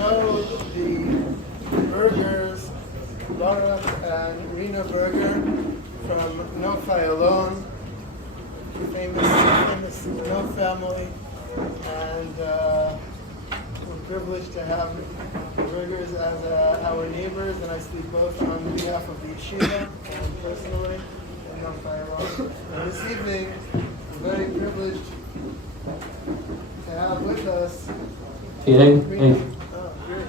know the Bergers, Baruch and Rena Berger from No Fly Alone, famous No family, and we're privileged to have the Bergers as our neighbors, and I speak both on behalf of the yeshiva and personally in No Fly Alone. And this evening, we're very privileged to have with us. Hey. Oh, great.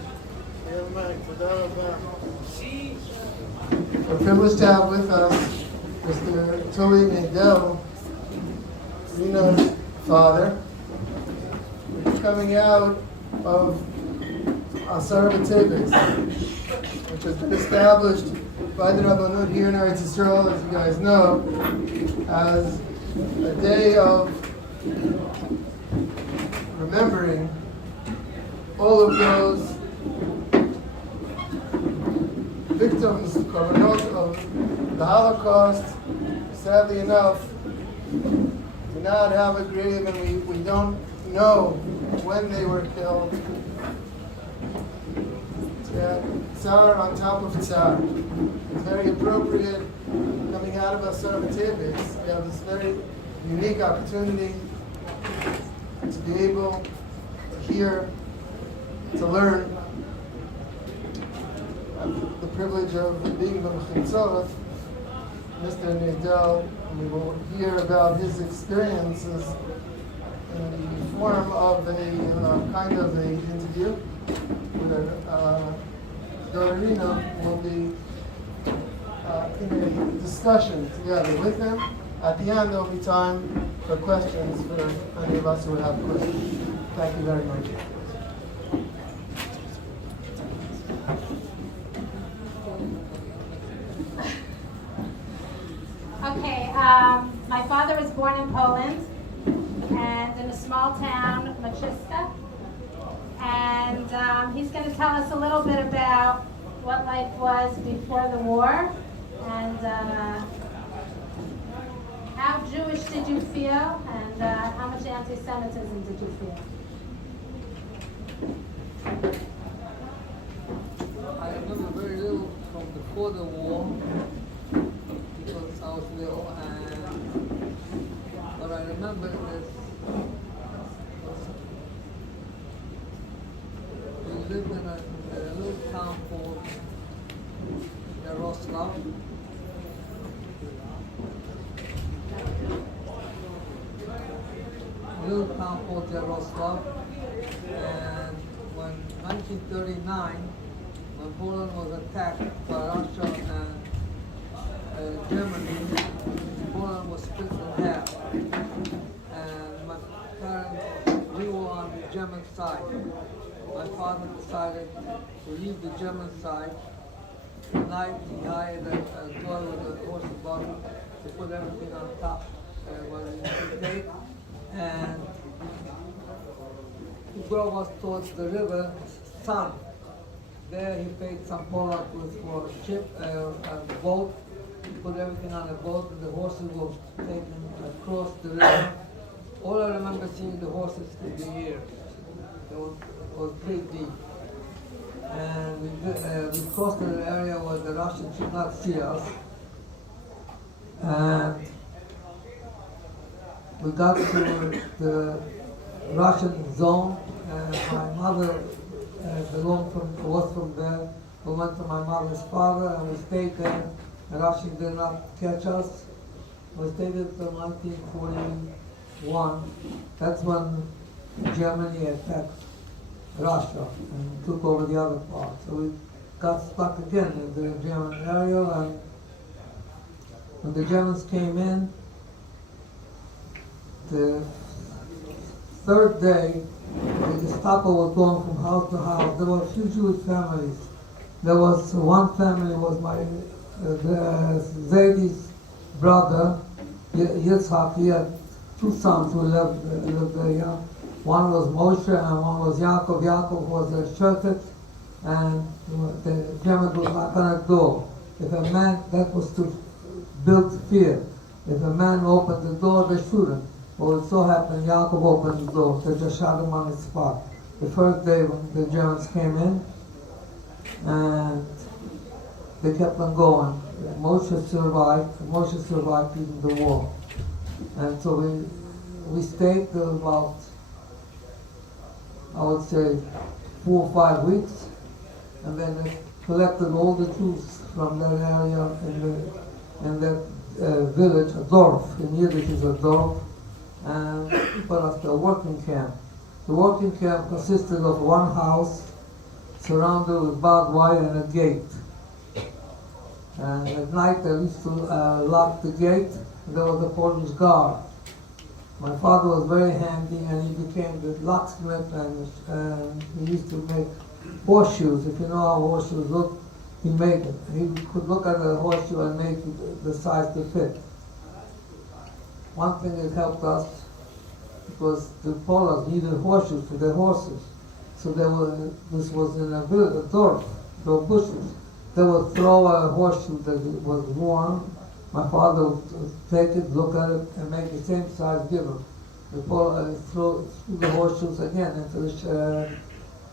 We're privileged to have with us Mr. Tully Nadel, Rena's father. We're coming out of Asar B'Teves, which has been established by the Rabbanut here in Eretz Yisrael, as you guys know, as a day of remembering all of those victims, korbanot of the Holocaust. Sadly enough, do not have a grave, and we don't know when they were killed. Tsar on top of tsar. It's very appropriate coming out of Asar B'Teves. We have this very unique opportunity to be able to hear, to learn. The privilege of being b'mechitzot, Mr. Nadel, and we will hear about his experiences in the form of a kind of an interview with Dorina will be in a discussion together with him. At the end, there will be time for questions for any of us who would have questions. Thank you very much. Okay, my father was born in Poland and in a small town, Machiska, and he's going to tell us a little bit about what life was before the war and how Jewish did you feel and how much anti-Semitism did you feel? I remember very little from before the war because I was little, but I remember this. We lived in a little town called Yaroslav. A little town called Yaroslav, and when 1939, when Poland was attacked by Russia and Germany, Poland was split in half. And my parents, we were on the German side. My father decided to leave the German side. At night he hired a toy with a horse and buggy to put everything on top when he could take. And he drove us towards the river Sun. There he paid some Polak for a ship, a boat. He put everything on a boat and the horses were taken across the river. All I remember seeing the horses in the air. It was pretty deep. And we crossed an area where the Russians should not see us. And we got to the Russian zone, and my mother was from there. We went to my mother's father and we stayed there. The Russians did not catch us. We stayed there until 1941. That's when Germany attacked Russia and took over the other part. So we got stuck again in the German area, and when the Germans came in, the third day, the Gestapo was going from house to house. There were a few Jewish families. There was one family was my Zaydi's brother, Yitzhak. He had two sons who lived there. Yeah. One was Moshe and one was Yaakov. Yaakov was a shochet, and the Germans was not going to go. If a man, that was to build fear. If a man opened the door, they shoot him. Well, it so happened Yaakov opened the door. They just shot him on his spot. the first day when the Germans came in, and they kept on going. Moshe survived even the war. And so we stayed till about, I would say, 4 or 5 weeks, and then they collected all the Jews from that area in that village, a dorf, in Yiddish is a dorf, and put us to a working camp. The working camp consisted of one house surrounded with barbed wire and a gate. And at night they used to lock the gate, and there was a Polish guard. My father was very handy, and he became the locksmith, and he used to make horseshoes. If you know how horseshoes look, he made it. He could look at a horseshoe and make it the size to fit. One thing that helped us, because the Poles needed horseshoes for their horses. So this was in a village, a dorf, there were bushes. They would throw a horseshoe that was worn. My father would take it, look at it, and make the same size, give him. The Pole threw the horseshoes again into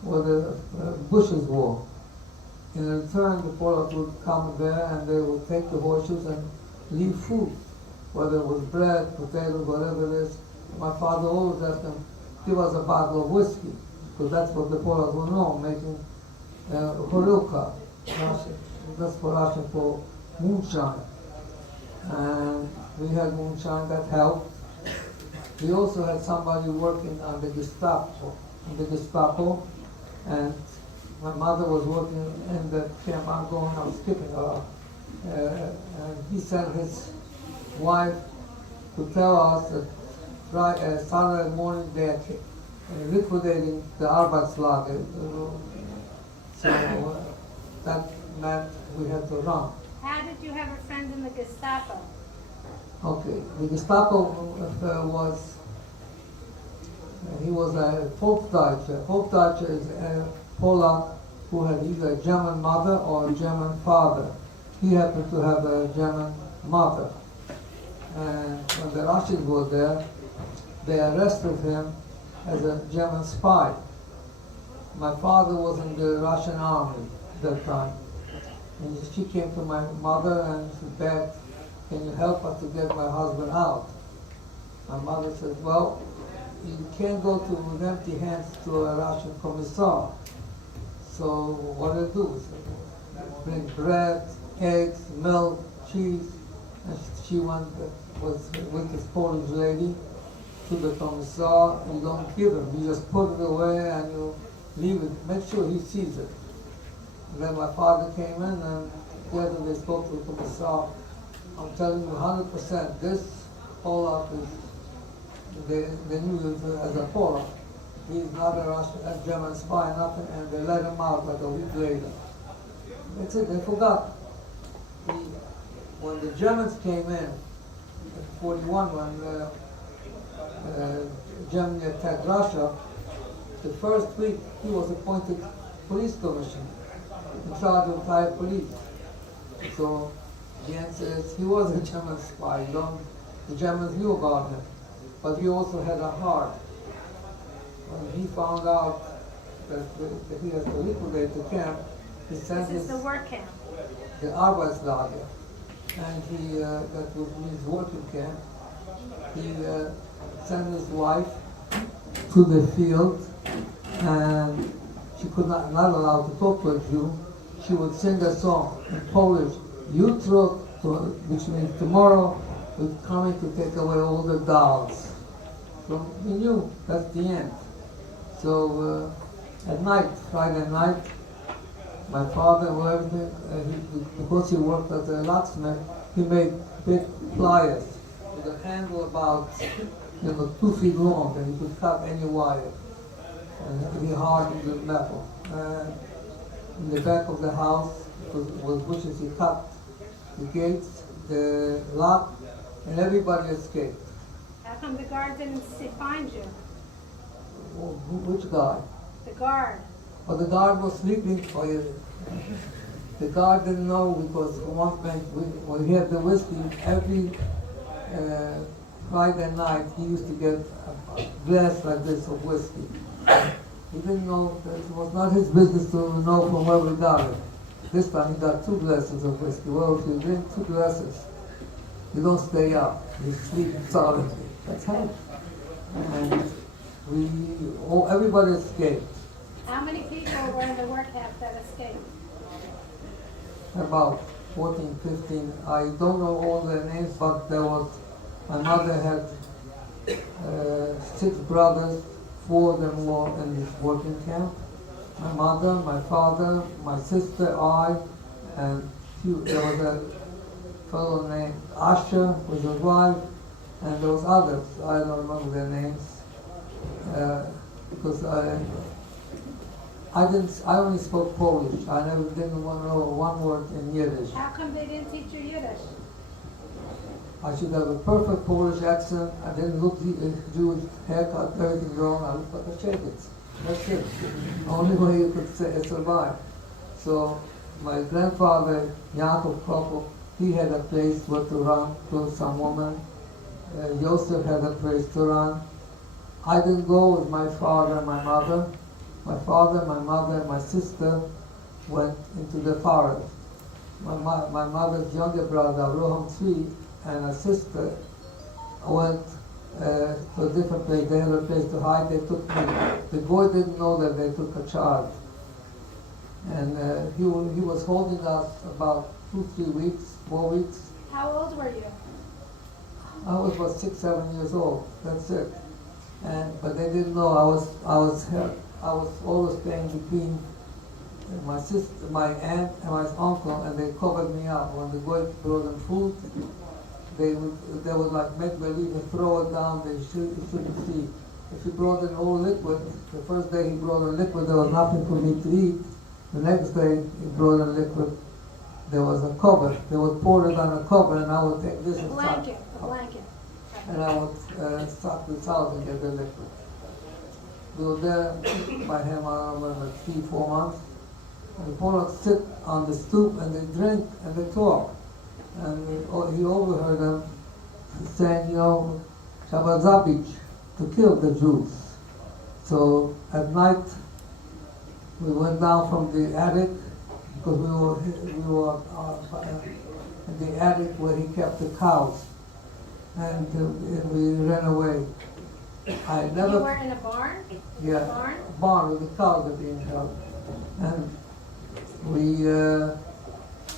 where the bushes were. In return, the Poles would come there and they would take the horseshoes and leave food, whether it was bread, potatoes, whatever it is. My father always asked them, give us a bottle of whiskey, because that's what the Poles were known, making horilka. That's for Russian for moonshine. And we had moonshine that helped. We also had somebody working on the Gestapo, and my mother was working in the camp. I'm skipping around. And he sent his wife to tell us that Saturday morning they are liquidating the Arbeitslager. So that meant we had to run. How did you have a friend in the Gestapo? Okay, the Gestapo he was a Volksdeutscher. Volksdeutscher is a Polak who had either a German mother or a German father. He happened to have a German mother. And when the Russians were there, they arrested him as a German spy. My father was in the Russian army at that time. And she came to my mother and she begged, can you help us to get my husband out? My mother said, well, you can't go with empty hands to a Russian commissar. So what do you do? Bring bread, eggs, milk, cheese. And she went with this Polish lady to the commissar. You don't give him, you just put it away and you leave it. Make sure he sees it. And then my father came in and together they spoke to the commissar. I'm telling you 100%, this Polak is, they knew him as a Polak. He's not a German spy, nothing, and they let him out like a week later. That's it, they forgot. When the Germans came in 41, when Germany attacked Russia, the first week he was appointed police commissioner in charge of Thai police. So the answer is he was a German spy. The Germans knew about him, but he also had a heart. When he found out that he has to liquidate the camp, he sent This is the work camp. the Arbeitslager, and that was his working camp. He sent his wife to the field, and she could not allowed to talk to a Jew. She would sing a song in Polish, Jutro, which means tomorrow, we're coming to take away all the dolls. So he knew that's the end. So at night, Friday night, my father, because he worked as a locksmith, he made big pliers with a handle about 2 feet long, and he could cut any wire. And he hardened the metal. In the back of the house was bushes. He cut the gates, the lock, and everybody escaped. How come the guard didn't find you? Which guard? The guard. Well, the guard was sleeping. The guard didn't know because one thing, when he had the whiskey, every Friday night he used to get a glass like this of whiskey. He didn't know that it was not his business to know from where we got it. This time he got 2 glasses of whiskey. Well, if you drink 2 glasses, you don't stay up. You sleep solidly. That's how. And everybody escaped. How many people were in the work camp that escaped? About 14, 15. I don't know all their names, but my mother had 6 brothers. 4 of them were in this working camp. My mother, my father, my sister, I, and there was a fellow named Asher with his wife, and there was others. I don't remember their names because I only spoke Polish. I didn't want to know one word in Yiddish. How come they didn't teach you Yiddish? I should have a perfect Polish accent. I didn't look Jewish, haircut, everything wrong. I looked like a Shakets. That's it. Only way you could survive. So my grandfather, Yaakov Koppel, he had a place where to run to some woman. Yosef had a place to run. I didn't go with my father and my mother. My father, my mother, and my sister went into the forest. My mother's younger brother, Avraham Tzvi, and a sister went to a different place. They had a place to hide. They took me. The boy didn't know that they took a child. And he was holding us about 2, 3 weeks, 4 weeks. How old were you? I was about 6, 7 years old. That's it. But they didn't know I was always staying between my sister, my aunt, and my uncle, and they covered me up. When the boy brought them food, they would like make believe and throw it down. They shouldn't see. If he brought an old liquid, the first day he brought a liquid, there was nothing for me to eat. The next day he brought a liquid, there was a cover. They would pour it on a cover, and I would take this and A blanket. and I would suck this out and get the liquid. We were there by him, I don't remember, 3, 4 months. And the Polacks sit on the stoop and they drink and they talk. And he overheard them saying, Shabbat Zabich, to kill the Jews. So at night, we went down from the attic, because we were in the attic where he kept the cows. And we ran away. I never. You were in a barn? Yeah, barn where the cows were being held. And we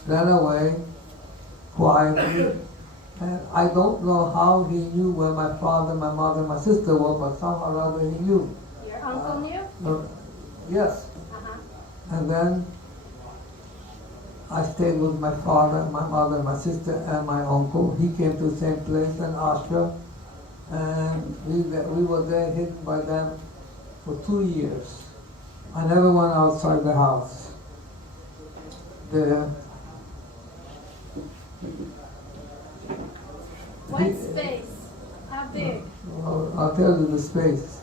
ran away quietly. And I don't know how he knew where my father, my mother, my sister were, but somehow or other he knew. Your uncle knew? Yes. Uh-huh. And then I stayed with my father, my mother, my sister, and my uncle. He came to the same place in Austria, and we were there hidden by them for 2 years. I never went outside the house. What space? How big? Well, I'll tell you the space.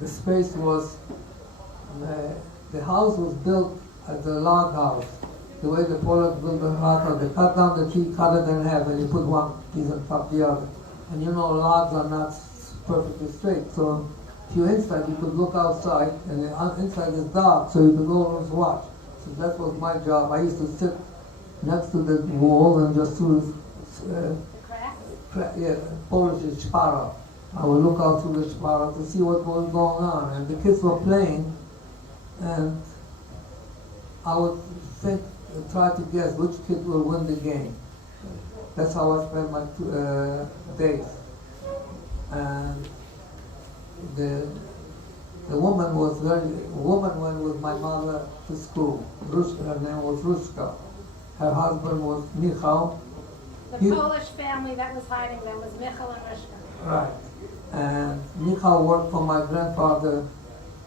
The space was, the house was built as a log house. The way the Polacks built the log house, they cut down the tree, cut it in half, and you put one piece on top of the other. And logs are not perfectly straight. So if you're inside, you could look outside, and the inside is dark, so you could always watch. So that was my job. I used to sit next to the wall and just through Polish is shpara. I would look out through the shpara to see what was going on. And the kids were playing, and I would try to guess which kid will win the game. That's how I spent my days. And the woman went with my mother to school. Her name was Ruszka. Her husband was Michał. The Polish family that was hiding them was Michal and Rishka. Right. And Michał worked for my grandfather,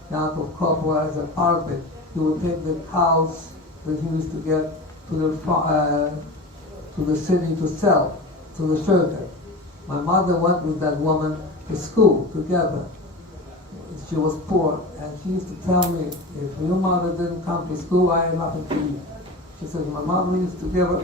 Yaakov Koppel, as a parvet. He would take the cows that he used to get to the city to sell, to the shelter. My mother went with that woman to school together. She was poor, and she used to tell me, if your mother didn't come to school, I had nothing to eat. She said, my mother used to give her.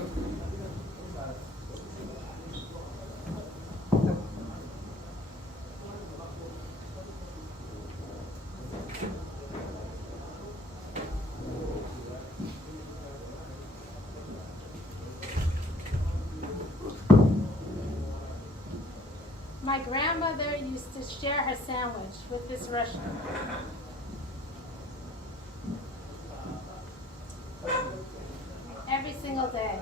my grandmother used to share her sandwich with this Russian. Every single day.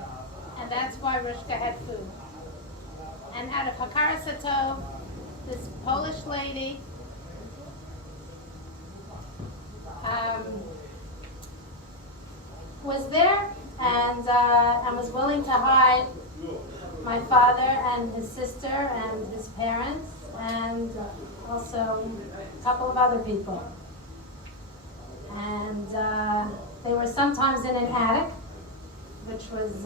And that's why Rishka had food. And out of Hakara Satov, this Polish lady was there and was willing to hide my father and his sister and his parents and also a couple of other people. And they were sometimes in an attic, which was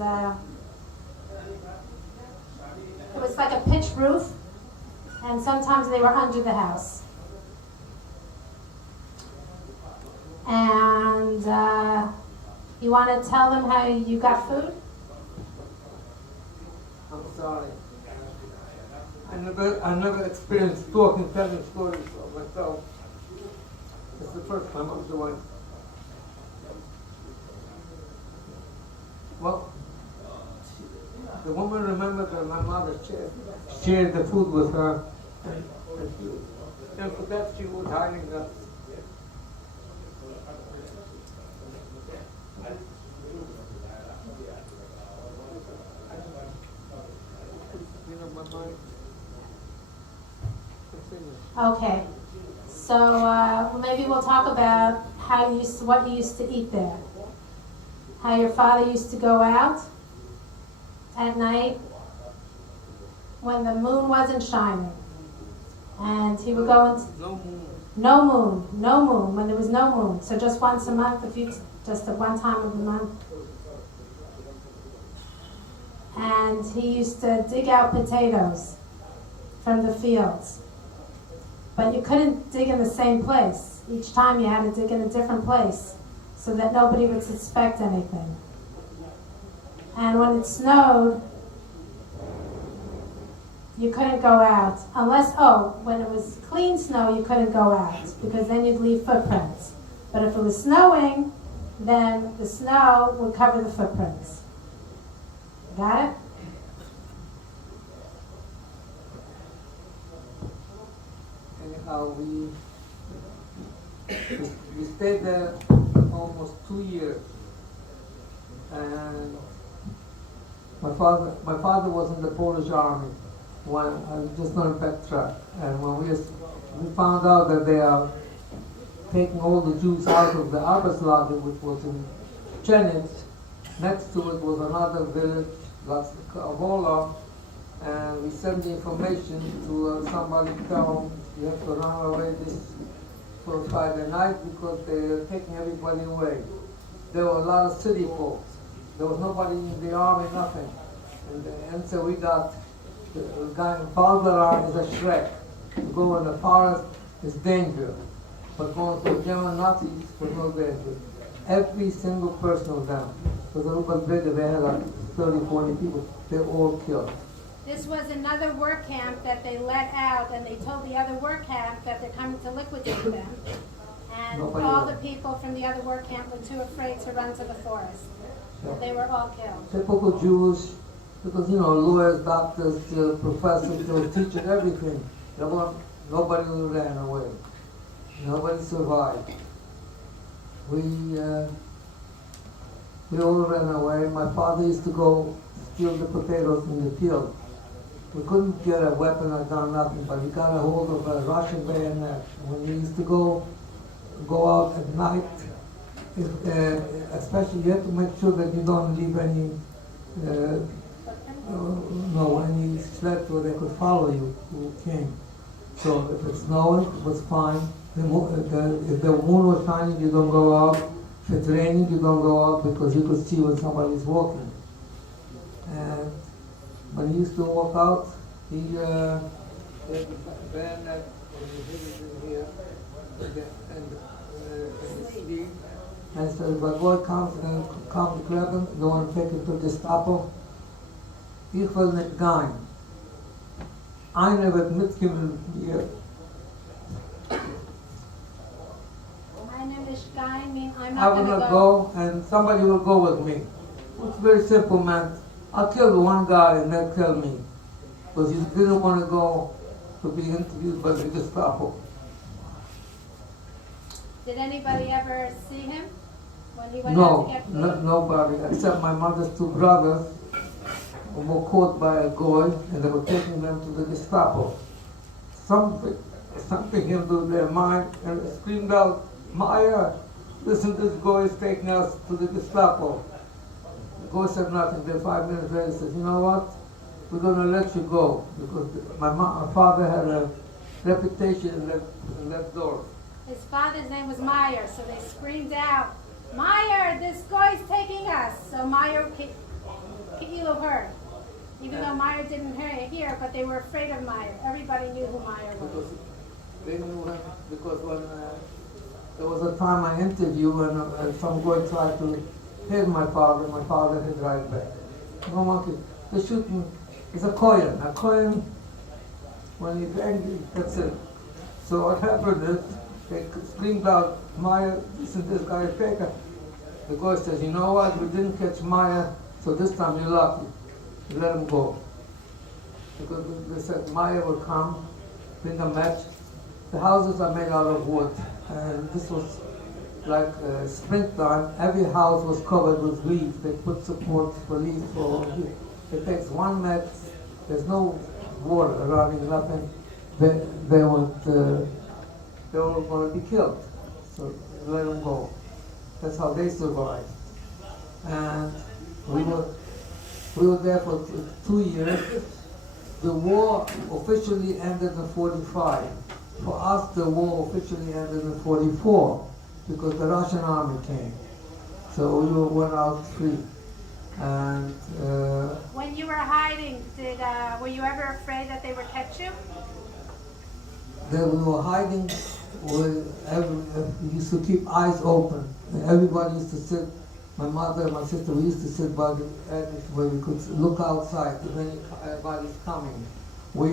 it was like a pitch roof, and sometimes they were under the house. And you want to tell them how you got food? I'm sorry. I never experienced telling stories of myself. It's the first time I'm doing. Well, the woman remembered that my mother shared the food with her, and for that she was hiding us. Okay, so maybe we'll talk about what you used to eat there. How your father used to go out at night when the moon wasn't shining, and he would go into no moon when there was no moon. So just once a month, just at one time of the month. And he used to dig out potatoes from the fields. But you couldn't dig in the same place. Each time you had to dig in a different place so that nobody would suspect anything. And when it snowed, you couldn't go out. When it was clean snow, you couldn't go out because then you'd leave footprints. But if it was snowing, then the snow would cover the footprints. Got it? Anyhow, we stayed there almost 2 years, and my father was in the Polish army. When I was just going to backtrack, and when we found out that they are taking all the Jews out of the Arbeitslager, which was in Chenitz, next to it was another village, Vola, and we sent the information to somebody tell you have to run away this for Friday night because they're taking everybody away. There were a lot of city folks. There was nobody in the army, nothing. And the answer we got, the guy in Valderar is a Shrek. To go in the forest is danger. But going to the German Nazis was no danger. Every single person of them was a little bit bigger. They had like 30, 40 people. They all killed. This was another work camp that they let out, and they told the other work camp that they're coming to liquidate them. And all the people from the other work camp were too afraid to run to the forest. So they were all killed. Typical Jewish, because lawyers, doctors, professors, teachers, everything. Nobody ran away. Nobody survived. We all ran away. My father used to go steal the potatoes in the field. We couldn't get a weapon or gun, nothing, but we got a hold of a Russian bayonet. When we used to go out at night, especially you have to make sure that you don't leave any sled where they could follow you who came. So if it's snowing, it was fine. If the moon was shining, you don't go out. If it's raining, you don't go out because you could see when somebody's walking. And when he used to walk out, he had the bayonet in here, and the sleeve. And so if a boy comes to grab him, they want to take him to the Gestapo. Ich will nicht gehen. Einer wird mitgeben hier. I will not go, and somebody will go with me. It's very simple, man. I'll kill one guy and they'll kill me. Because he didn't want to go to be interviewed by the Gestapo. Did anybody ever see him when he went out to No, get food? nobody, except my mother's two brothers who were caught by a goy and they were taking them to the Gestapo. Something into their mind and they screamed out, Maya, listen, this goy is taking us to the Gestapo. The goy said nothing. Then 5 minutes later said, you know what? We're going to let you go because my father had a reputation in that door. His father's name was Meyer, so they screamed out, Meyer, this guy's taking us. So Meyer Ki'ilu heard. Even though Meyer didn't hear, but they were afraid of Meyer. Everybody knew who Meyer was. Because they knew him, because when there was a time I interviewed and some boy tried to hit my father hit right back. No monkey. They shoot me. It's a Kohen. A Kohen, when he's angry, that's it. So what happened is, they screamed out, Maya, listen, this guy is taken. The guy says, you know what, we didn't catch Maya, so this time you're lucky. You let him go. Because they said Maya will come, bring a match. The houses are made out of wood, and this was like springtime. Every house was covered with leaves. They put support for leaves for it takes one match. There's no water around, nothing. They were going to be killed. So let them go. That's how they survived. And we were there for 2 years. The war officially ended in 45. For us, the war officially ended in 44 because the Russian army came. So we went out free. And when you were hiding, were you ever afraid that they would catch you? we were hiding. We used to keep eyes open. Everybody used to sit. My mother and my sister, we used to sit by the edge where we could look outside if anybody's coming. We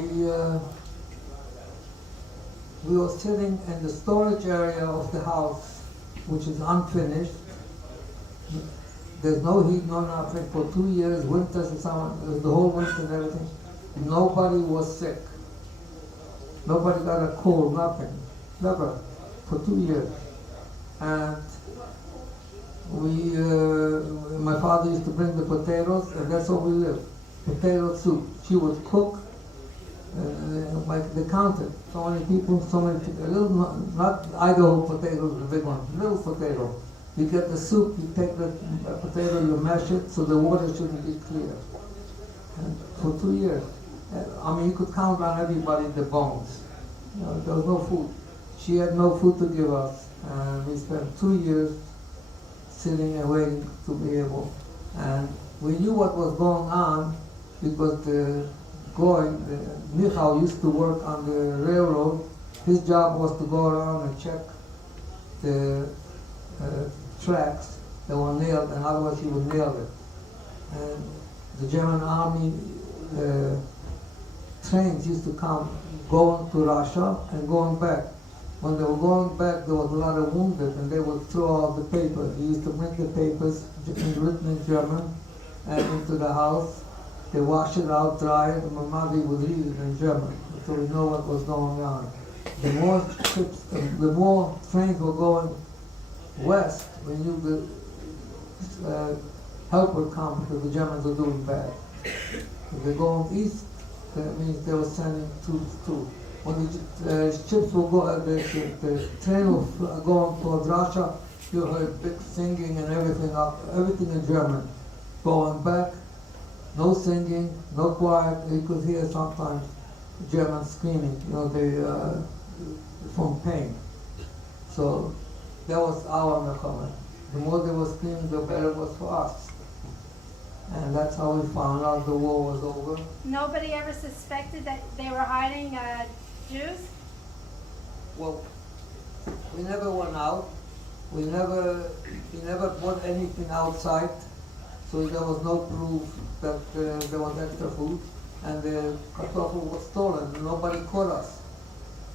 were sitting in the storage area of the house, which is unfinished. There's no heat, no nothing. For 2 years, winters and summer, the whole winter and everything. Nobody was sick. Nobody got a cold, nothing. Never. For 2 years. And my father used to bring the potatoes, and that's how we lived. Potato soup. She would cook, like they counted. So many people, a little, not Idaho potatoes, the big ones, little potato. You get the soup, you take the potato, you mash it, so the water shouldn't be clear. And for 2 years. I mean, you could count on everybody the bones. You know, there was no food. She had no food to give us, and we spent 2 years sitting and waiting to be able. And we knew what was going on because Michal used to work on the railroad. His job was to go around and check the tracks that were nailed, and otherwise he would nail it. And the German army trains used to come going to Russia and going back. When they were going back, there was a lot of wounded, and they would throw out the paper. He used to bring the papers written in German and into the house. They wash it out, dry it, and my mother would read it in German, so we know what was going on. The more ships, the more trains were going west, we knew the help would come because the Germans were doing bad. If they're going east, that means they were sending troops too. When the ships will go, the train will going towards Russia, you heard big singing and everything in German. Going back, no singing, no quiet. You could hear sometimes Germans screaming, from pain. So that was our Mekama. The more they were screaming, the better it was for us. And that's how we found out the war was over. Nobody ever suspected that they were hiding Jews? Well, we never went out. We never bought anything outside, so there was no proof that there was extra food. And the kartoffel was stolen. Nobody caught us.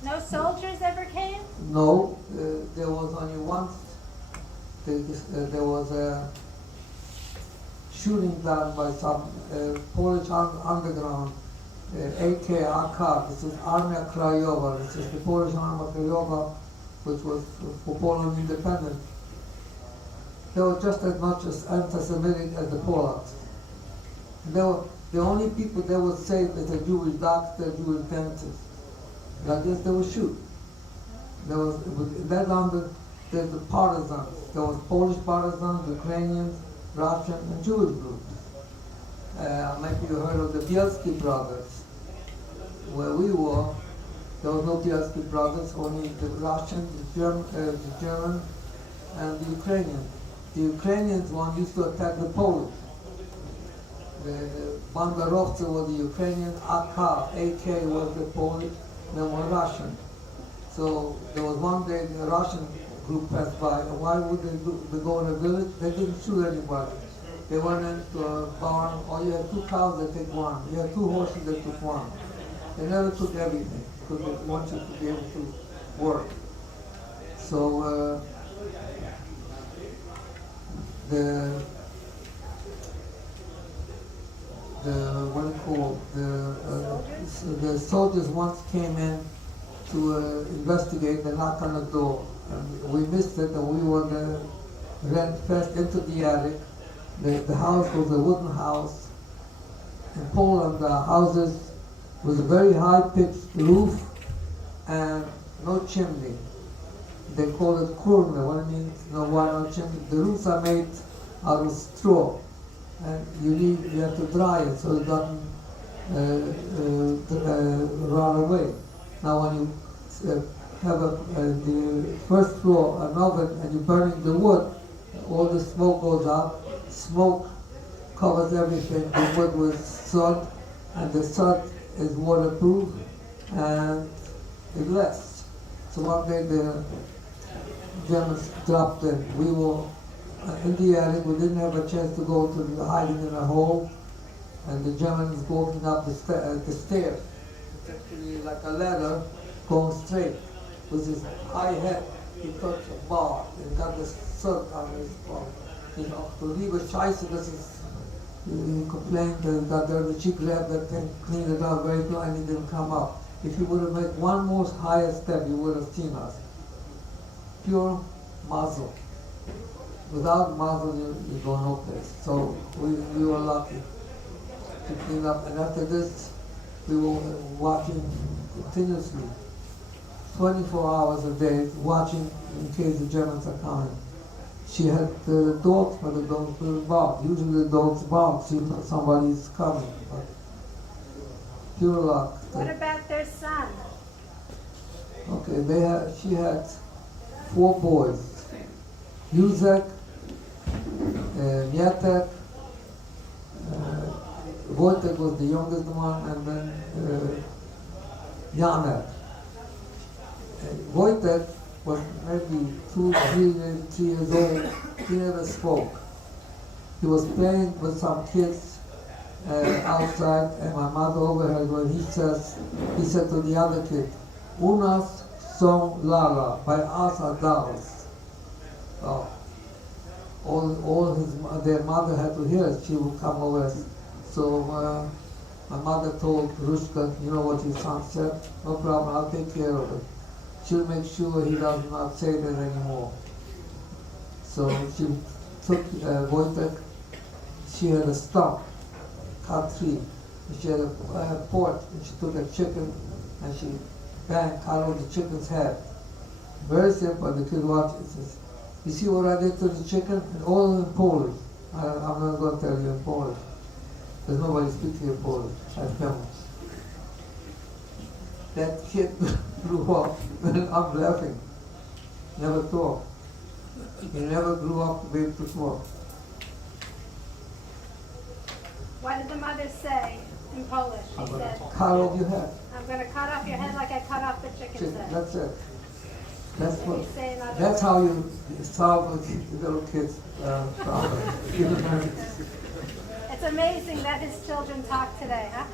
No soldiers ever came? No, there was only once. There was a shooting done by some Polish underground AK AK, this is Armia Krajowa, this is the Polish Armia Krajowa, which was for Poland independence. They were just as much as anti-Semitic as the Polacks. They were the only people that would say that a Jewish doctor, Jewish dentist. Like this, they would shoot. There was in that London. There's the partisans. There was Polish partisans, Ukrainians, Russian, and Jewish groups. Maybe you heard of the Bielski brothers. Where we were, there was no Bielski brothers, only the Russian, the German, and the Ukrainian. The Ukrainians one used to attack the Polish. The Banderovцы were the Ukrainian, AK was the Polish, and then were Russian. So there was one day the Russian group passed by, and why would they go in a village? They didn't shoot anybody. They went into a barn, or you had 2 cows, they took one. You had 2 horses, they took one. They never took everything, because they want you to be able to work. So the soldiers once came in to investigate the knock on the door, and we missed it, and we ran fast into the attic. The house was a wooden house. In Poland, the houses was a very high-pitched roof and no chimney. They call it kurna, what it means, why no chimney. The roofs are made out of straw, and you have to dry it so it doesn't rot away. Now when you have the first floor, an oven, and you're burning the wood, all the smoke goes out. Smoke covers everything. The wood was soot, and the soot is waterproof, and it lasts. So one day the Germans dropped in. We were in the attic. We didn't have a chance to go to the hiding in a hole, and the Germans walking up the stairs. It's actually like a ladder going straight. With his high head, he touched a bar and got the soot on his ball. So he was scheiße, he complained that there was a cheap lab that can clean it out very good, and he didn't come up. If he would have made one more higher step, you would have seen us. Pure mazel. Without mazel, you go no place. So we were lucky to clean up. And after this, we were watching continuously, 24 hours a day, watching in case the Germans are coming. She had the dogs, but the dogs will bark. Usually the dogs bark, see if somebody's coming. But pure luck. What about their son? Okay, she had 4 boys. Józek, Mietek, Wojtek was the youngest one, and then Janek. Wojtek was maybe 2, 3 years old. He never spoke. He was playing with some kids outside, and my mother overheard when he said to the other kid, "Unas son lala, by us are dolls." So their mother had to hear it. She would come over. So my mother told Rushka, "You know what your son said? No problem, I'll take care of it. She'll make sure he does not say that anymore." So she took Wojtek. She had a stump, cut 3. She had a porch, and she took a chicken, and she cut off the chicken's head. Very simple. The kid watched it. Says, "You see what I did to the chicken?" And all in Polish. I'm not going to tell you in Polish. There's nobody speaking in Polish. I filmed. That kid grew up, and I'm laughing. Never talked. He never grew up to be able to talk. What did the mother say in Polish? She said, Cut off your head. "I'm going to cut off your head like I cut off the chicken's head." That's it. That's What what. do you say in other That's words? how you solve the little kids' problem. It's amazing that his children talk today, huh?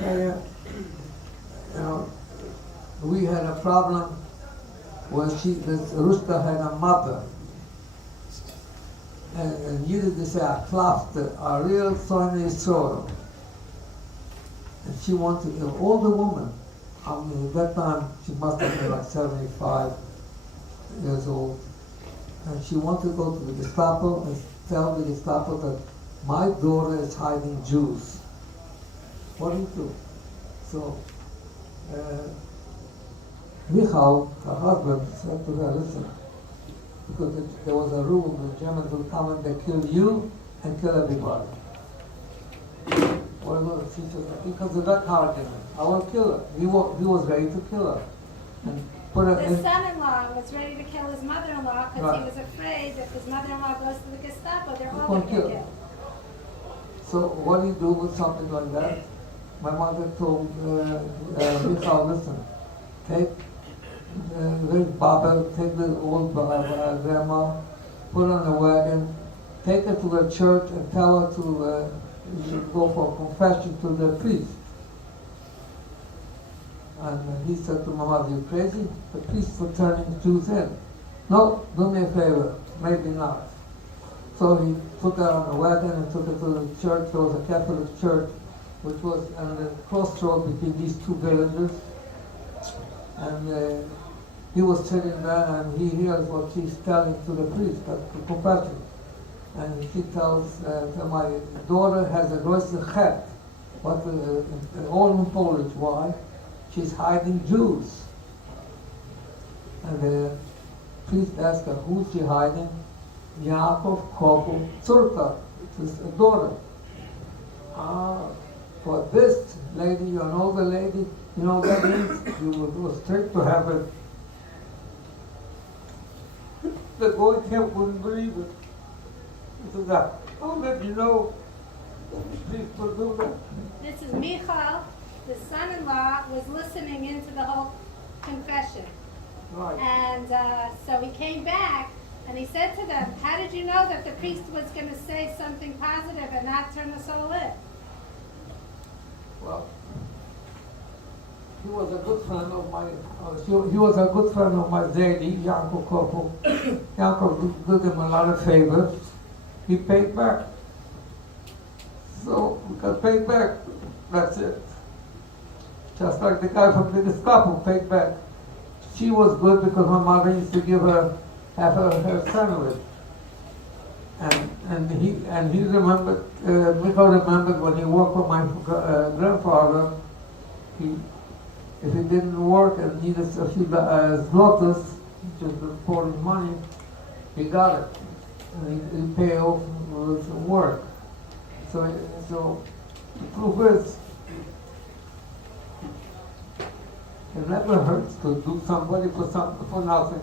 Yeah. You know, we had a problem when Rushka had a mother. And you did say a klafte, a real funny sorrow. And she wanted, an older woman, I mean, at that time, she must have been like 75 years old. And she wanted to go to the Gestapo and tell the Gestapo that my daughter is hiding Jews. What do you do? So, Michal, her husband, said to her, listen, because there was a rule, the Germans would come and they kill you and kill everybody. Well, she said, because of that argument, I will kill her. He was ready to kill her. And put her His in. son-in-law was ready to kill his mother-in-law because Right. he was afraid if his mother-in-law goes to the Gestapo, they're all He's going gonna to get kill. killed. So what do you do with something like that? My mother told Michal, listen, take Baba, take the old grandma, put her on a wagon, take her to the church and tell her to go for confession to the priest. And he said to my mother, you crazy? The priests were turning Jews in. No, do me a favor, maybe not. So he took her on a wagon and took her to the church. There was a Catholic church, which was on the crossroad between these two villages. And he was sitting there and he hears what she's telling to the priest, the confession. And she tells, my daughter has a größer chet. What, all in Polish, why? She's hiding Jews. And the priest asked her, who's she hiding? Yaakov Koppel Zurka, his daughter. For this lady, you know the lady, you know that means you will go straight to heaven. The boy wouldn't believe it. He said, I'll let you know. Please do that. This is Michal, the son-in-law, was listening into the whole confession. Right. And so he came back and he said to them, how did you know that the priest was going to say something positive and not turn us all in? Well, he was a good friend of my, he was a good friend of my Zedi, Yaakov Koppel. Yaakov did him a lot of favors. He paid back. So we got paid back. That's it. Just like the guy from the Gestapo paid back. She was good because my mother used to give her half her sandwich. And he remembered, Michael remembered when he worked with my grandfather, if he didn't work and needed a few zlotys, which is the Polish money, he got it. And he paid off with some work. So the proof is, it never hurts to do somebody for something for nothing.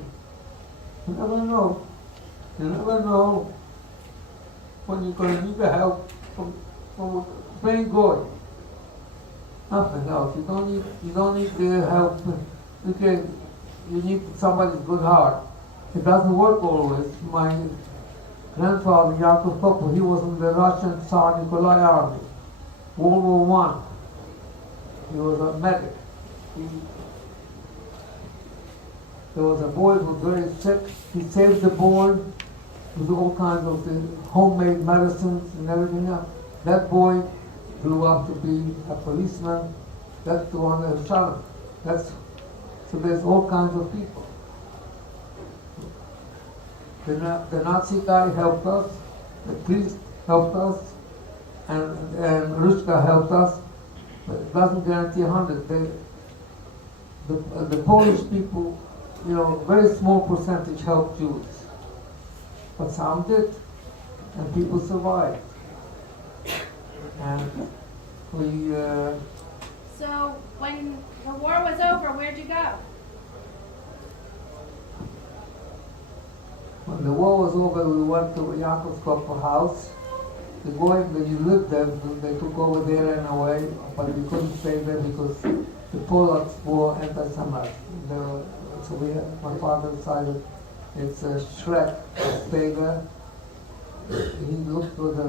You never know. You never know when you're going to need the help from plain God. Nothing else. You don't need the help. You need somebody's good heart. It doesn't work always. My grandfather, Yaakov Koppel, he was in the Russian Tsar Nikolai army, World War I. He was a medic. There was a boy who was very sick. He saved the boy with all kinds of the homemade medicines and everything else. That boy grew up to be a policeman. That's the one that Shaalavim. So there's all kinds of people. The Nazi guy helped us, the priest helped us, and Rushka helped us, but it doesn't guarantee 100. The Polish people, very small percentage helped Jews. But some did, and people survived. And we... So when the war was over, where'd you go? When the war was over, we went to Yaakov's Koppel house. The boy that you lived there, they took over there and away, but we couldn't stay there because the Polacks were anti-Semitic. So my father decided it's a Shrek to stay there. He looked for the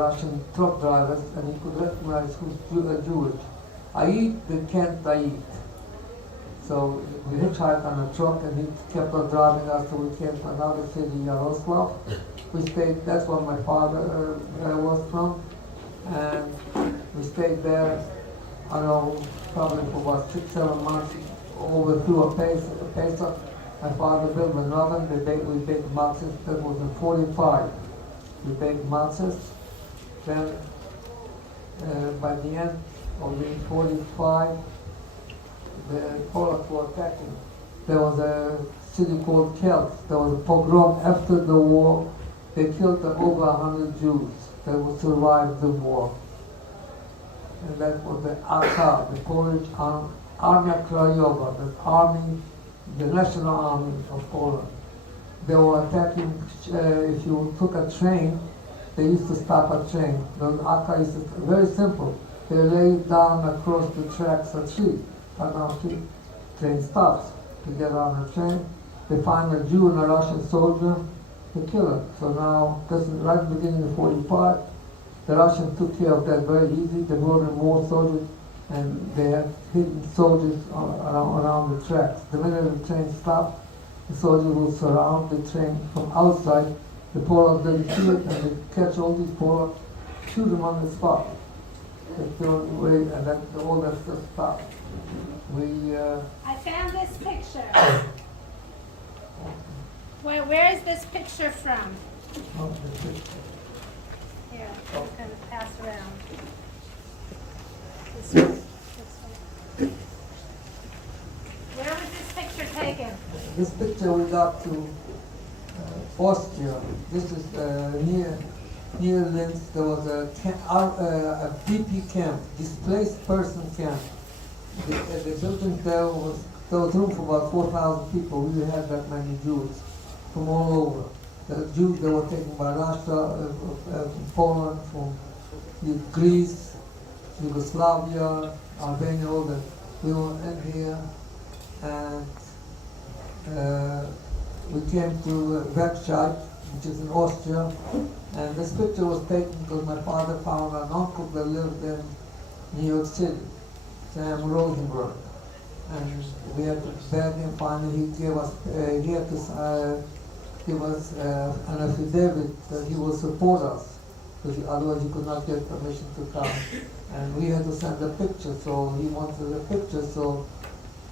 Russian truck drivers and he could recognize who's Jewish. I eat, they can't I eat. So we hitchhiked on a truck and he kept on driving us till we came to another city, Yaroslav. We stayed, that's where my father was from. And we stayed there, I don't know, probably for about 6, 7 months, over through a Pesach. My father built an oven, we baked matzahs, that was in 45. We baked matzahs. Then, by the end of the 45, the Polacks were attacking. There was a city called Kelt. There was a pogrom after the war. They killed over 100 Jews that would survive the war. And that was the AK, the Polish Armia Krajowa, the army, the national army of Poland. They were attacking, if you took a train, they used to stop a train. The AK is very simple. They lay down across the tracks a tree, cut down a tree, train stops. To get on a train, they find a Jew and a Russian soldier, they kill him. So now, this is right at the beginning of 45, the Russians took care of that very easy. They brought in more soldiers, and they had hidden soldiers around the tracks. The minute the train stopped, the soldiers would surround the train from outside. The Polacks didn't see it, and they catch all these Polacks, shoot them on the spot. They throw them away, and then all that stuff stopped. I found this picture. Where is this picture from? Here, I'm going to pass around. This one. Where was this picture taken? This picture we got to Austria. This is near Linz. There was a BP camp, displaced person camp. The building there was room for about 4,000 people. We had that many Jews from all over. The Jews that were taken by Russia, from Poland, from Greece, Yugoslavia, Albania, all that. We were in here, and we came to Werkstatt, which is in Austria, and this picture was taken because my father found an uncle that lived in New York City, Sam Rosenberg, and we had to beg him. Finally, he gave us give us an affidavit that he will support us, because otherwise he could not get permission to come. And we had to send a picture, so he wanted a picture, so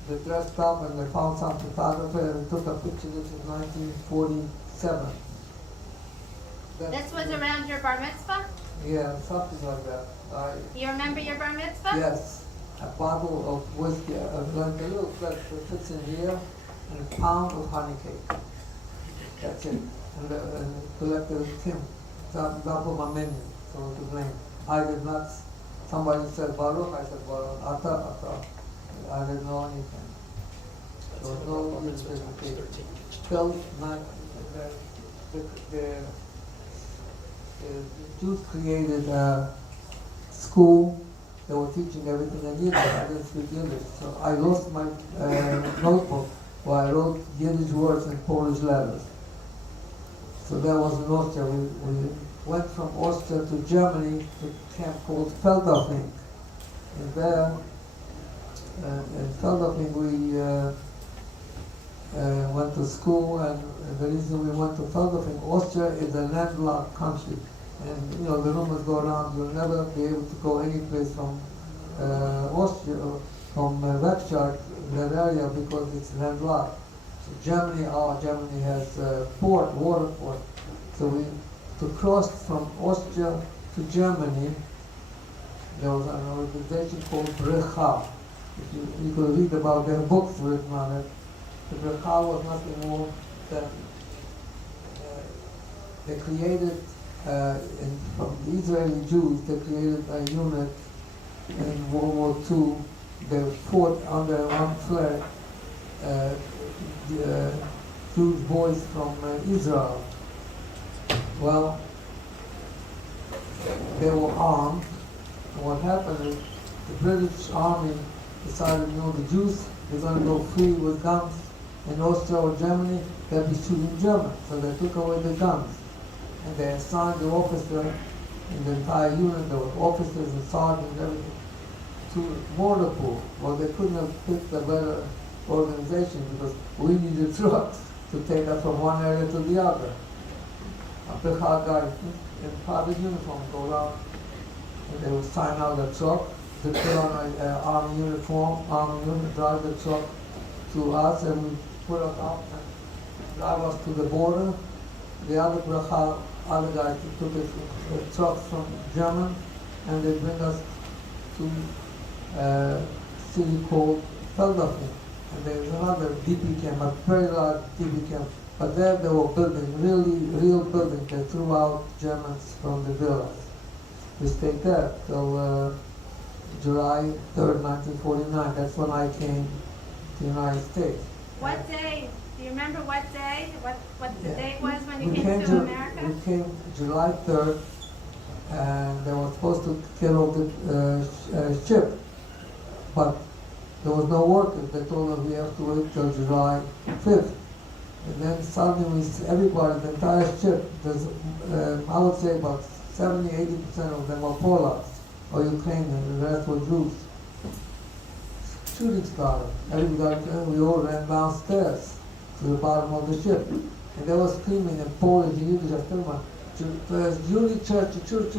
they dressed up and they found some photographer and took a picture. This is 1947. This was around your bar mitzvah? Yeah, something like that. You remember your bar mitzvah? Yes, a bottle of whiskey, like a little flask that fits in here, and a pound of honey cake. That's it. And collected Tim, that was my menu, so it was named. I did not, somebody said Baruch, I said Baruch, Ata. I didn't know anything. There was no identification. The Jews created a school. They were teaching everything in Yiddish. I didn't speak Yiddish, so I lost my notebook where I wrote Yiddish words in Polish letters. So that was in Austria. We went from Austria to Germany to a camp called Feldafing. And there, in Shaalavim we went to school, and the reason we went to Shaalavim, Austria is a landlocked country, and you know the rumors go around you'll never be able to go any place from Austria or from Werkstatt, that area, because it's landlocked. So Germany has water port. So to cross from Austria to Germany, there was an organization called Brecha. You could read about their books written on it. The Brecha was nothing more than they created, from the Israeli Jews, they created a unit in World War II. They fought under one flag, Jewish boys from Israel. Well, they were armed. And what happened is the British Army decided, you know, the Jews, they're going to go free with guns in Austria or Germany, they'll be shooting Germans. So they took away the guns. And they assigned the officer in the entire unit, there were officers and sergeants and everything, to Mordarpool. Well, they couldn't have picked a better organization because we needed trucks to take us from one area to the other. A big hard guy in private uniform go around They would sign out the truck, they put on an army uniform, drive the truck to us, and we put us out and drive us to the border. The other bracha, other guy took a truck from German, and they bring us to a city called Feldafin. And there's another DP camp, a very large DP camp. But there they were building, real buildings. They threw out Germans from the villas. We stayed there till July 3rd, 1949. That's when I came to the United States. What day? Do you remember what day? What the Yeah. date was when you We came to Ju- America? We came July 3rd, and they were supposed to get off the ship, but there was no workers. They told us we have to wait till July 5th. And then suddenly everybody, the entire ship, there's, I would say about 70-80% of them are Polacks or Ukrainians, the rest were Jews. Shooting started. Everybody, we all ran downstairs to the bottom of the ship. And they were screaming in Polish and Yiddish, I told them, Julie Church, Church.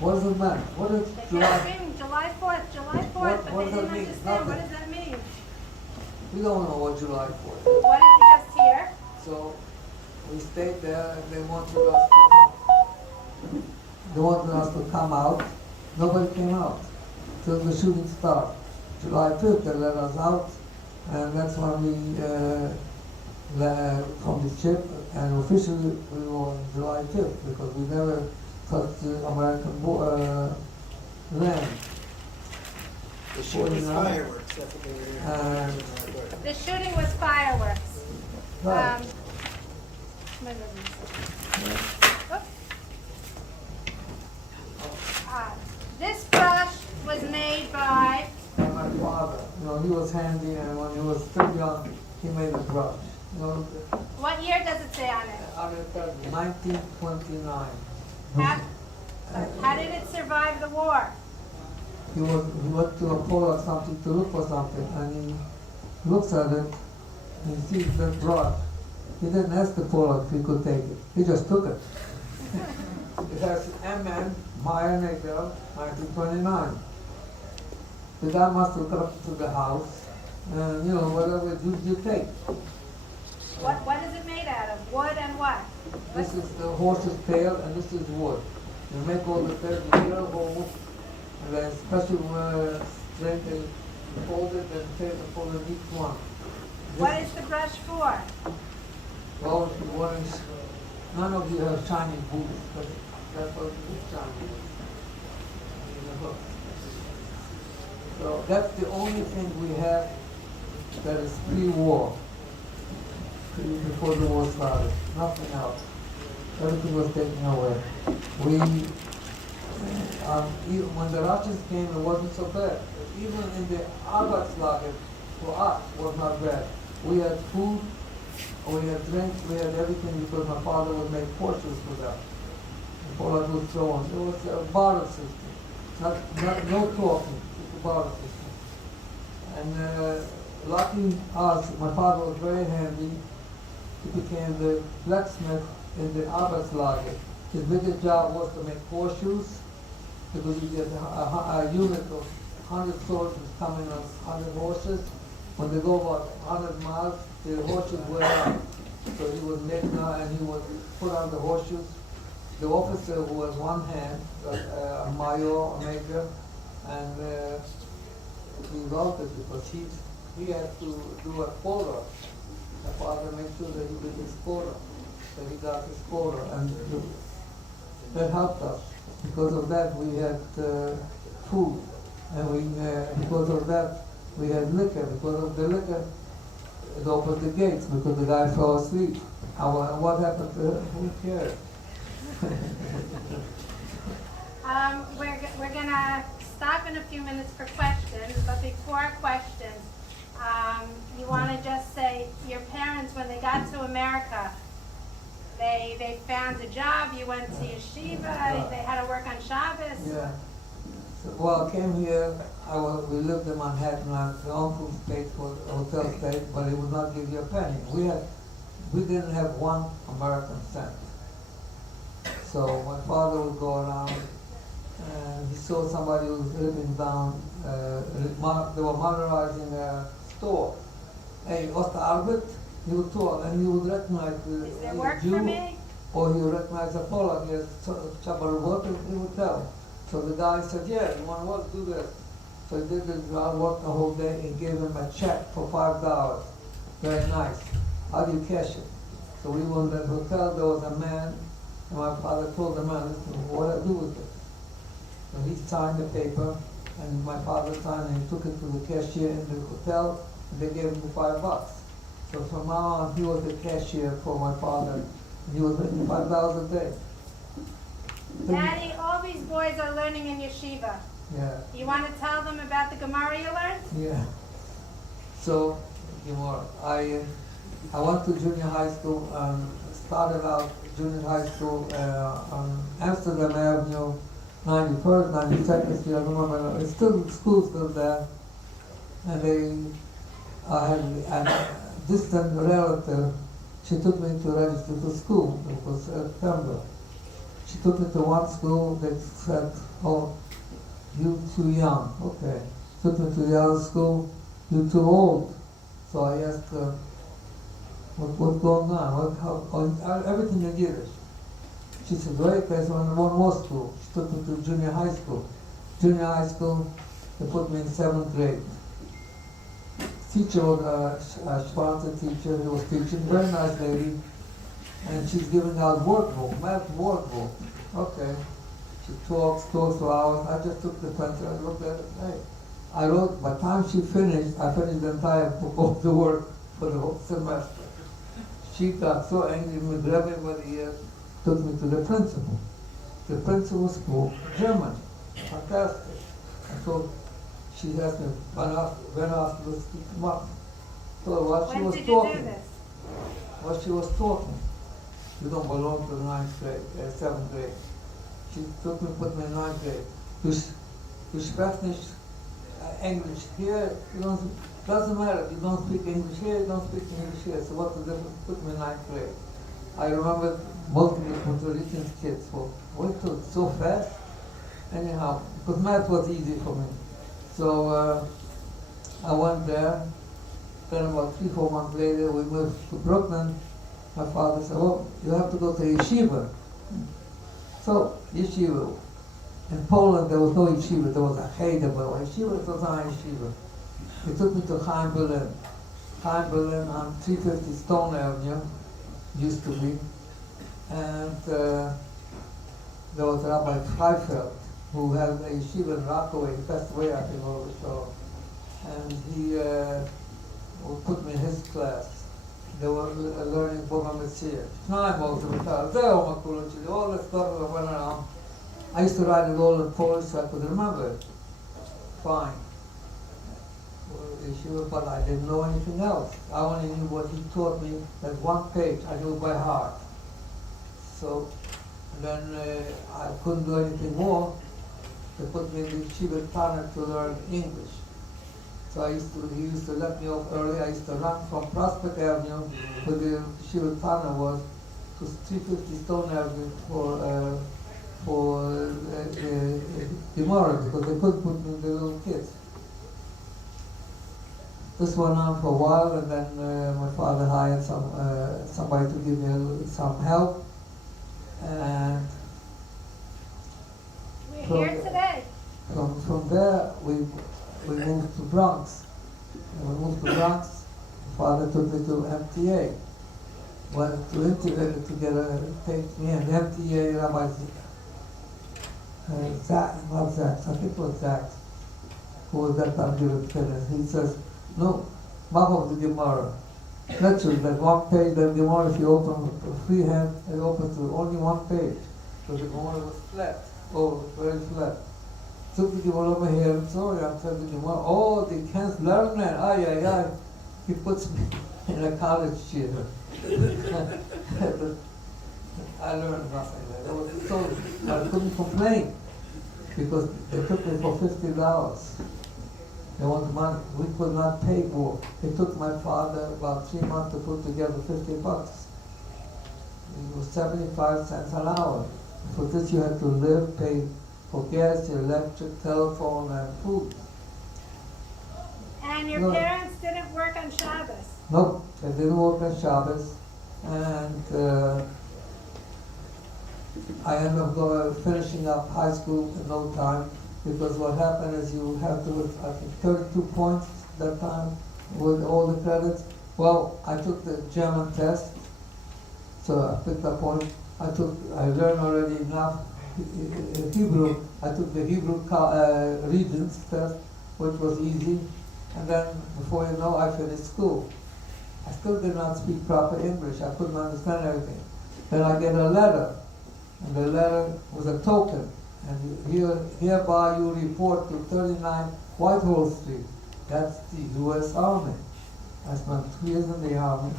What does it mean? What is They kept July? screaming July 4th, July 4th, What but does they that didn't mean? understand. What Nothing. does that mean? We don't know what July 4th. What did you just hear? So we stayed there and they wanted us to come. They wanted us to come out. Nobody came out till the shooting started. July 5th they let us out, and that's when we from the ship, and officially we were on July 5th because we never touched the American land. The shooting was 49. fireworks, that's what they were hearing. The shooting was fireworks. Right. Wait a minute. Oops. This brush was made by, And my father, he was handy, and when he was still young, he made a brush. what year does it say on it? 1929. How did it survive the war? He went to a pole or something to look for something, and he looks at it, and he sees that brush. He didn't ask the Pollock if he could take it. He just took it. It has MN, Meyer Nadel, 1929. The guy must have got to the house, and whatever you take. What is it made out of? Wood and what? This is the horse's tail, and this is wood. You make all the tails, you drill holes, and then special strength, and fold it and tape it for each one. What is the brush for? Well, what is, none of you have shiny boots, but that's what is shiny. In the book. So that's the only thing we have that is pre-war, before the war started. Nothing else. Everything was taken away. When the Russians came, it wasn't so bad. Even in the Arbeitslager, for us, was not bad. We had food, we had drinks, we had everything because my father would make portions for them. And Poland would throw on. It was a barter system. No talking, just a barter system. And lucky us, my father was very handy. He became the blacksmith in the Arbeitslager. His biggest job was to make horseshoes, because you get a unit of 100 soldiers coming on 100 horses. When they go about 100 miles, the horses wear out. So he would make and he would put on the horseshoes. The officer who was one hand, a major, a major, and he loved it because he had to do a quota. My father made sure that he did his quota, that he got his quota, and that helped us. Because of that, we had food, and because of that, we had liquor. Because of the liquor, it opened the gates because the guy fell asleep. What happened to him? Who cares? We're gonna stop in a few minutes for questions, but before questions, you want to just say your parents, when they got to America, they found a job. You went to yeshiva. They had to work on Shabbos. Yeah. So, well, I came here. We lived in Manhattan. The uncle paid for the hotel stay, but he would not give you a penny. We didn't have one American cent. So my father would go around and he saw somebody who was living down, they were modernizing a store. Hey, what's the Albert? He would talk and he would recognize Is there the work Jew, for me? or he would recognize a Polak, yes, Shabbat, and he would tell. So the guy said, yeah, you want to work, do this. So he did this guy, worked the whole day and gave him a check for $5. Very nice. How do you cash it? So we were in that hotel, there was a man, and my father told the man, listen, what do I do with this? So he signed the paper, and my father signed, and he took it to the cashier in the hotel, and they gave him the $5. So from now on, he was the cashier for my father, and he was making $5 a day. Daddy, all these boys are learning in yeshiva. Yeah, You want to tell them about the Gemara you learned? yeah. So, Gemara, I went to junior high school, started out junior high school on Amsterdam Avenue, 91st, 92nd Street, I don't remember, it's still, school's still there. And I had a distant relative, she took me to register for school, it was September. She took me to one school, they said, oh, you too young, okay. Took me to the other school, you too old. So I asked her, what's going on? Everything in Yiddish. She said, wait, there's one more school. She took me to junior high school. Junior high school, they put me in 7th grade. Teacher was a Schwarzer teacher who was teaching, very nice lady. And she's giving out workbook, math workbook. Okay. She talks for hours. I just took the pencil and looked at it. Hey, I wrote, by the time she finished, I finished the entire book of the work for the whole semester. She got so angry, me grabbed me by the ear, took me to the principal. The principal spoke German. Fantastic. And so she asked me, when asked to speak much. So what she When was did you talking, do this? what she was talking, you don't belong to the 9th grade, 7th grade. She took me, put me in 9th grade. Du sprichst nicht English here, you don't, doesn't matter, you don't speak English here, you don't speak English here, so what's the difference? Put me in 9th grade. I remember multiple Puerto Rican kids went so fast. Anyhow, because math was easy for me. So I went there, then about 3-4 months later we moved to Brooklyn. My father said, well, you have to go to yeshiva. So, yeshiva. In Poland there was no yeshiva, there was a cheder, but yeshiva was not a yeshiva. He took me to Chaim Berlin. Chaim Berlin on 350 Stone Avenue, used to be. And there was Rabbi Freifeld, who had a yeshiva in Rockaway. He passed away, I think, over the show. And he put me in his class. They were learning Boga Messiah. All the stuff that went around. I used to write it all in Polish so I could remember it. Fine. But I didn't know anything else. I only knew what he taught me. That one page I knew by heart. So then I couldn't do anything more. They put me in the Yeshiva Tana to learn English. So he used to let me off early. I used to run from Prospect Avenue, where the Yeshiva Tana was, to 350 Stone Avenue for Gemara, because they couldn't put me in the little kids. This went on for a while, and then my father hired somebody to give me some help. And We're here today. from there, we moved to Bronx. And we moved to Bronx. My father took me to MTA. Went to interview to take me and MTA Rabbi Zach, not Zach, I think it was Zach, who was that time giving tennis. He says, no, map of the Gemara. Literally, that one page, that Gemara, if you open freehand, it opens to only one page. So the Gemara was flat, very flat. Took the Gemara over here, I'm sorry, I'm telling the Gemara, oh, they can't learn that, ay. He puts me in a college chair. I learned nothing there. It was so, I couldn't complain, because they took me for $50. They wanted money. We could not pay more. It took my father about 3 months to put together $50. It was 75 cents an hour. For this you had to live, pay for gas, electric, telephone, and food. And your No. parents didn't work on Shabbos. Nope, I didn't work on Shabbos, and I ended up finishing up high school in no time, because what happened is you have to, I think, 32 points that time with all the credits. Well, I took the German test, so I picked up points. I learned already enough Hebrew. I took the Hebrew regions test, which was easy. And then, before you know, I finished school. I still did not speak proper English. I couldn't understand everything. Then I get a letter, and the letter was a token. And hereby you report to 39 Whitehall Street. That's the U.S. Army. I spent 2 years in the Army.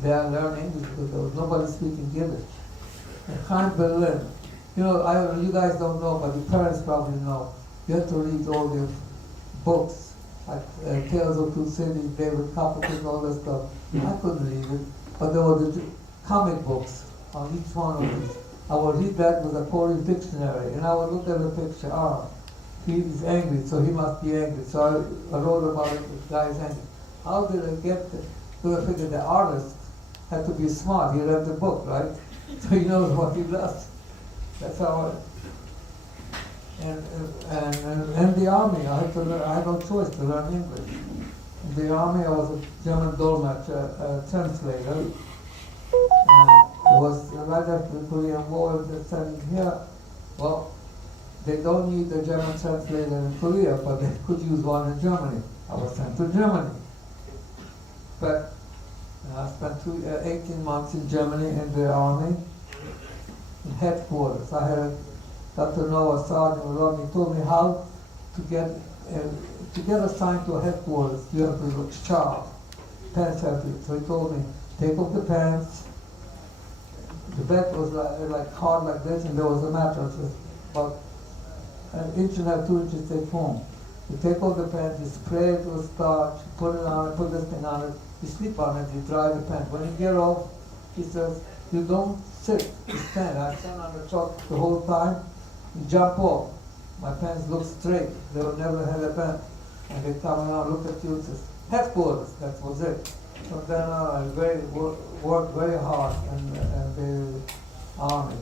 There I learned English because there was nobody speaking Yiddish. In Berlin, you guys don't know, but your parents probably know. You have to read all the books, like Tales of Two Cities, David Copperfield, all that stuff. I couldn't read it, but there were the comic books on each one of these. I would read that with a Corey dictionary, and I would look at the picture. He is angry, so he must be angry. So I wrote about it. This guy is angry. How did I get there? So I figured the artist had to be smart. He read the book, right? So he knows what he does. That's how. And the army, I had to learn. I had no choice to learn English. In the army, I was a German Dolmetscher, translator. It was right after the Korean War. They said here, well, they don't need a German translator in Korea, but they could use one in Germany. I was sent to Germany. But I spent 18 months in Germany in the army, in headquarters. I had Dr. Noah Sergeant Rodney told me how to get assigned to a headquarters. You have to look sharp, pants have to. So he told me, take off the pants. The bed was like hard like this, and there was a mattress with about an inch and a half, 2 inches thick foam. You take off the pants, you spray it with starch, you put it on it, put this thing on it, you sleep on it, you dry the pants. When you get off, he says, you don't sit, you stand. I stand on the truck the whole time, you jump off. My pants look straight, they would never had a pants. And they come around, look at you, and says, headquarters, that was it. From then on, I worked very hard in the army.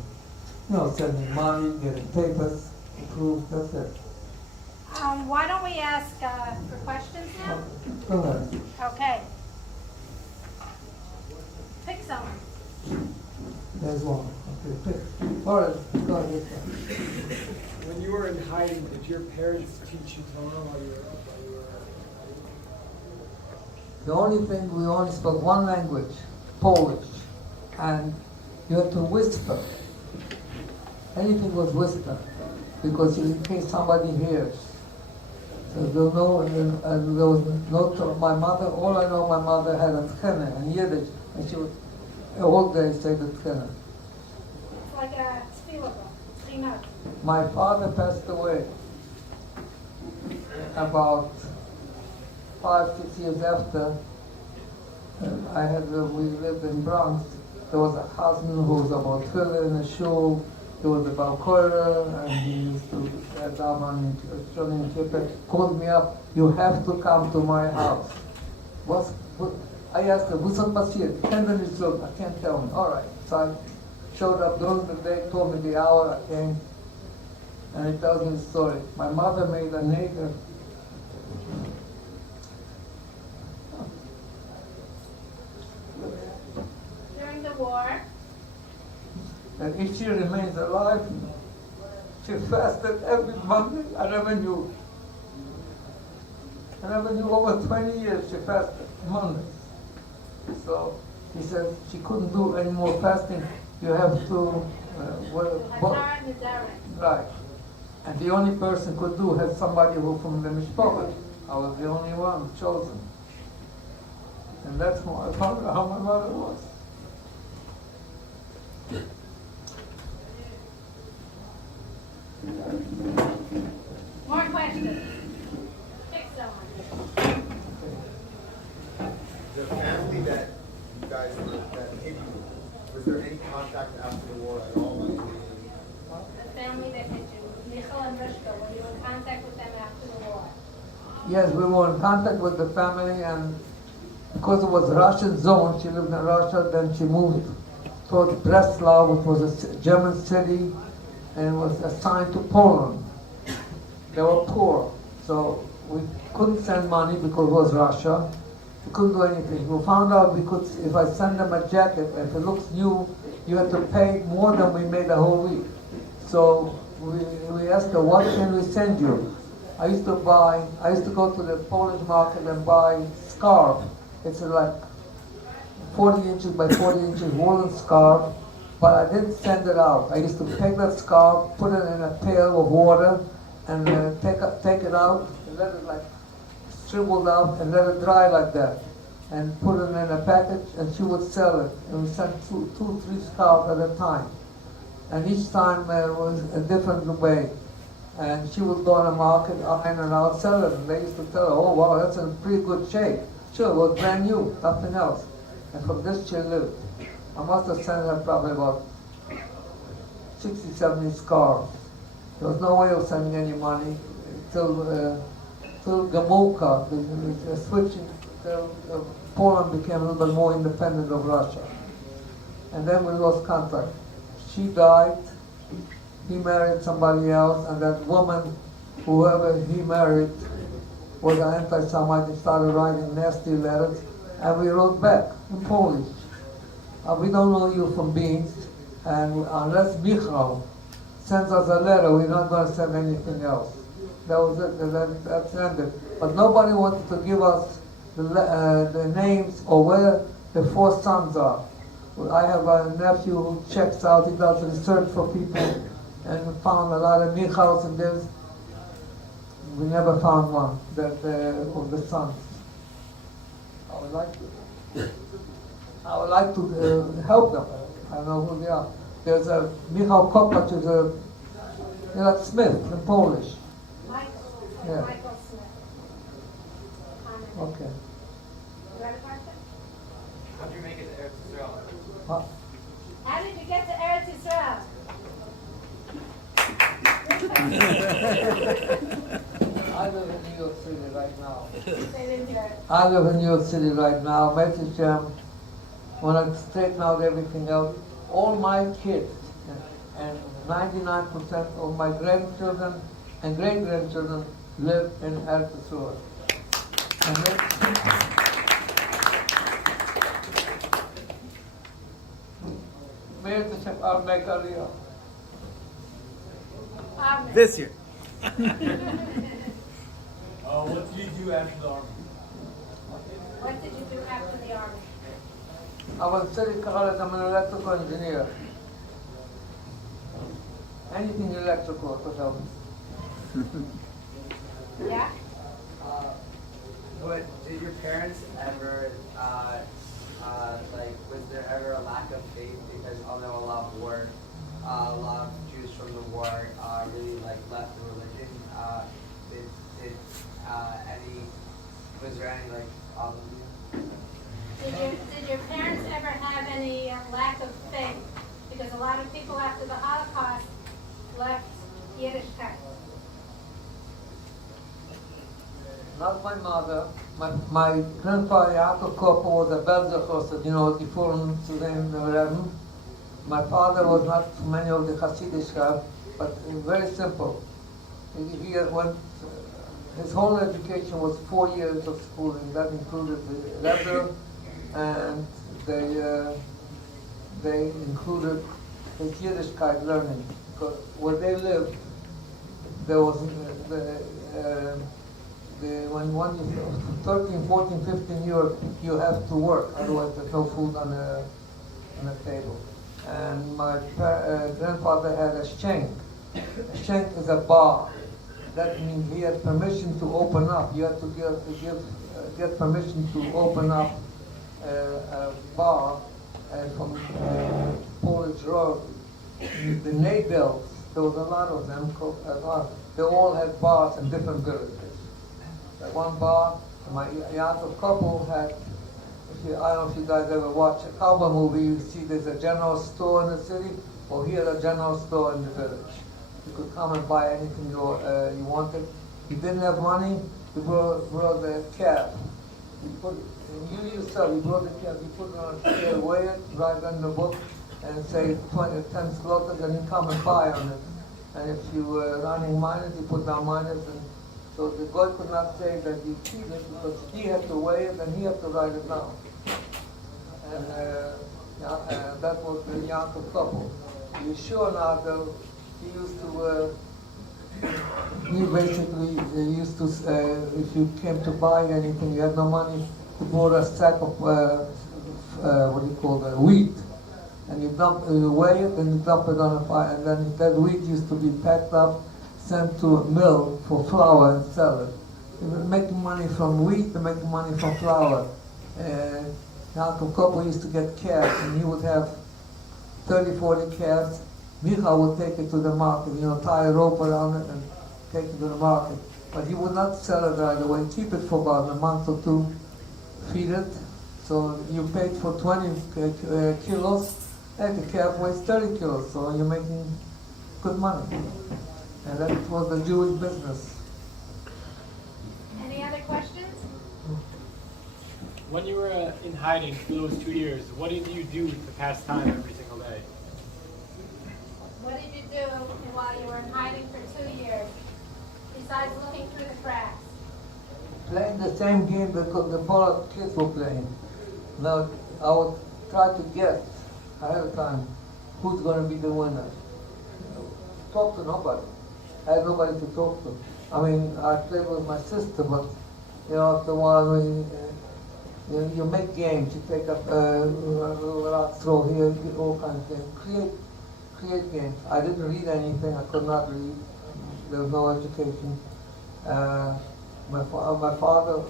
Sending money, getting papers, approved, that's it. Why don't we ask for questions now? Go ahead. Okay. Pick someone. There's one. Okay, pick. All right, go ahead. When you were in hiding, did your parents teach you Torah while you were up? The only thing, we only spoke one language, Polish, and you had to whisper. Anything was whisper, because in case somebody hears. So there was no, my mother, all I know, my mother had a tchene in Yiddish, and she would all day say the tchene. It's like a tefillah. My father passed away about 5-6 years after. We lived in Bronx. There was a husband who was about Tully in the shul. There was a Balkoira, and he used to daven in Kippur. Called me up, you have to come to my house. I asked him, what's passiert? 10 minutes look, I can't tell him. All right. So I showed up during the day, told me the hour, I came, and he tells me the story. My mother made a nigger. During the war. And if she remains alive, she fasted every Monday. I never knew. Over 20 years she fasted Mondays. So he said she couldn't do any more fasting. You have to right. And the only person could do had somebody who from the mishpacha. I was the only one chosen. And that's how I found out how my mother was. More questions. Pick someone. The family that you guys that hid you, was there any contact after the war at all? The family family that hit you, Michal and Rishka, were you in contact with them after the war? Yes, we were in contact with the family, and because it was Russian zone, she lived in Russia, then she moved towards Breslau, which was a German city, and was assigned to Poland. They were poor, so we couldn't send money because it was Russia. We couldn't do anything. We found out we could, if I send them a jacket, if it looks new, you have to pay more than we made a whole week. So we asked her, what can we send you? I used to go to the Polish market and buy scarf. It's like 40 inches by 40 inches woolen scarf, but I didn't send it out. I used to take that scarf, put it in a pail of water, and take it out, and let it like shriveled out, and let it dry like that, and put it in a package, and she would sell it. And we sent two, 3 scarves at a time, and each time was a different way. And she would go on the market, iron and out, sell it, and they used to tell her, oh wow, that's in pretty good shape. Sure, it was brand new, nothing else. And from this she lived. I must have sent her probably about 60, 70 scarves. There was no way of sending any money till Gomulka, the switching, till Poland became a little bit more independent of Russia. And then we lost contact. She died, he married somebody else, and that woman, whoever he married, was an anti-Semite. He started writing nasty letters, and we wrote back in Polish. We don't know you from beans, and unless Michal sends us a letter, we're not going to send anything else. That was it, that's ended. But nobody wanted to give us the names or where the 4 sons are. I have a nephew who checks out, he does research for people, and we found a lot of Michals, and we never found one of the sons. I would like to help them. I don't know who they are. There's a Michał Kopacz, is like Smith in Polish. Michael. Yeah. Michael Smith. Okay. You got a question? How'd you make it to Eretz Yisrael? Huh? How did you get to Eretz Yisrael? I live in New York City right now. They didn't hear it. I live in New York City right now. Message when I straighten out everything out, all my kids and 99% of my grandchildren and great-grandchildren live in Eretz Yisrael. I'll make Aliyah. Amen. This year. What did you do after the army? What did you do after the army? I was studying college, I'm an electrical engineer. Anything electrical could help me. Yeah? But did your parents ever, was there ever a lack of faith? Because I know a lot of Jews from the war really left the religion. Was there any Did your parents ever have any lack of faith? Because a lot of people after the Holocaust left Yiddishkeit. Not my mother. My grandfather Yaakov Koppel was a Belzer, the foreign to them, Rebbe. My father was not many of the Hasidic, but very simple. His whole education was 4 years of schooling. That included the Rebbe, and they included his Yiddishkeit learning. Because where they lived, there was when one is 13, 14, 15 years, you have to work, otherwise there's no food on the table. And my grandfather had a shank. A shank is a bar. That means he had permission to open up. You had to get permission to open up a bar from Polish Road. The Nadels, there was a lot of them. They all had bars in different villages. That one bar, my Yaakov couple had, I don't know if you guys ever watch a cowboy movie, you see there's a general store in the city, well he had a general store in the village. You could come and buy anything you wanted. You didn't have money, you brought the cab. You yourself, you brought the cab, you put it on a chair, weigh it, write on the book, and say 10 zlotys, and you come and buy on it. And if you were running minus, you put down minus, and so the guy could not say that you cheated because he had to weigh it and he had to write it down. And that was the Yankov couple. Yeshua Nadel, he used to, he basically used to, if you came to buy anything, you had no money, you bought a sack of, what do you call that, wheat. And you weigh it and you dump it on a fire, and then that wheat used to be packed up, sent to a mill for flour and sell it. You were making money from wheat and making money from flour. Yaakov Koppel used to get calves, and he would have 30, 40 calves. Micha would take it to the market, tie a rope around it and take it to the market. But he would not sell it right away, keep it for about a month or two, feed it. So you paid for 20 kilos, and the calf weighs 30 kilos, so you're making good money. And that was the Jewish business. Any other questions? When you were in hiding for those 2 years, what did you do to pass time every single day? What did you do while you were in hiding for 2 years, besides looking through the cracks? Playing the same game that the Pollock kids were playing. Now, I would try to guess ahead of time who's going to be the winner. Talk to nobody. I had nobody to talk to. I mean, I played with my sister, but after a while, you make games. You take up rock throw here, all kinds of things. Create games. I didn't read anything. I could not read. There was no education. My father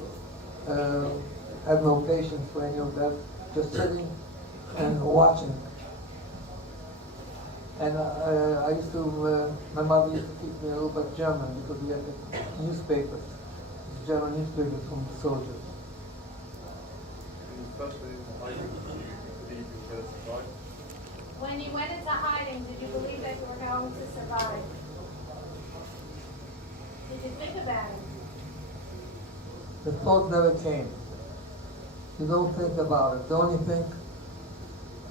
had no patience for any of that. Just sitting and watching. And I used to, my mother used to teach me a little bit German because we had the newspapers, German newspapers from the soldiers. When you went into hiding, did you believe that you were going to survive? Did you think about it? The thought never came. You don't think about it. The only thing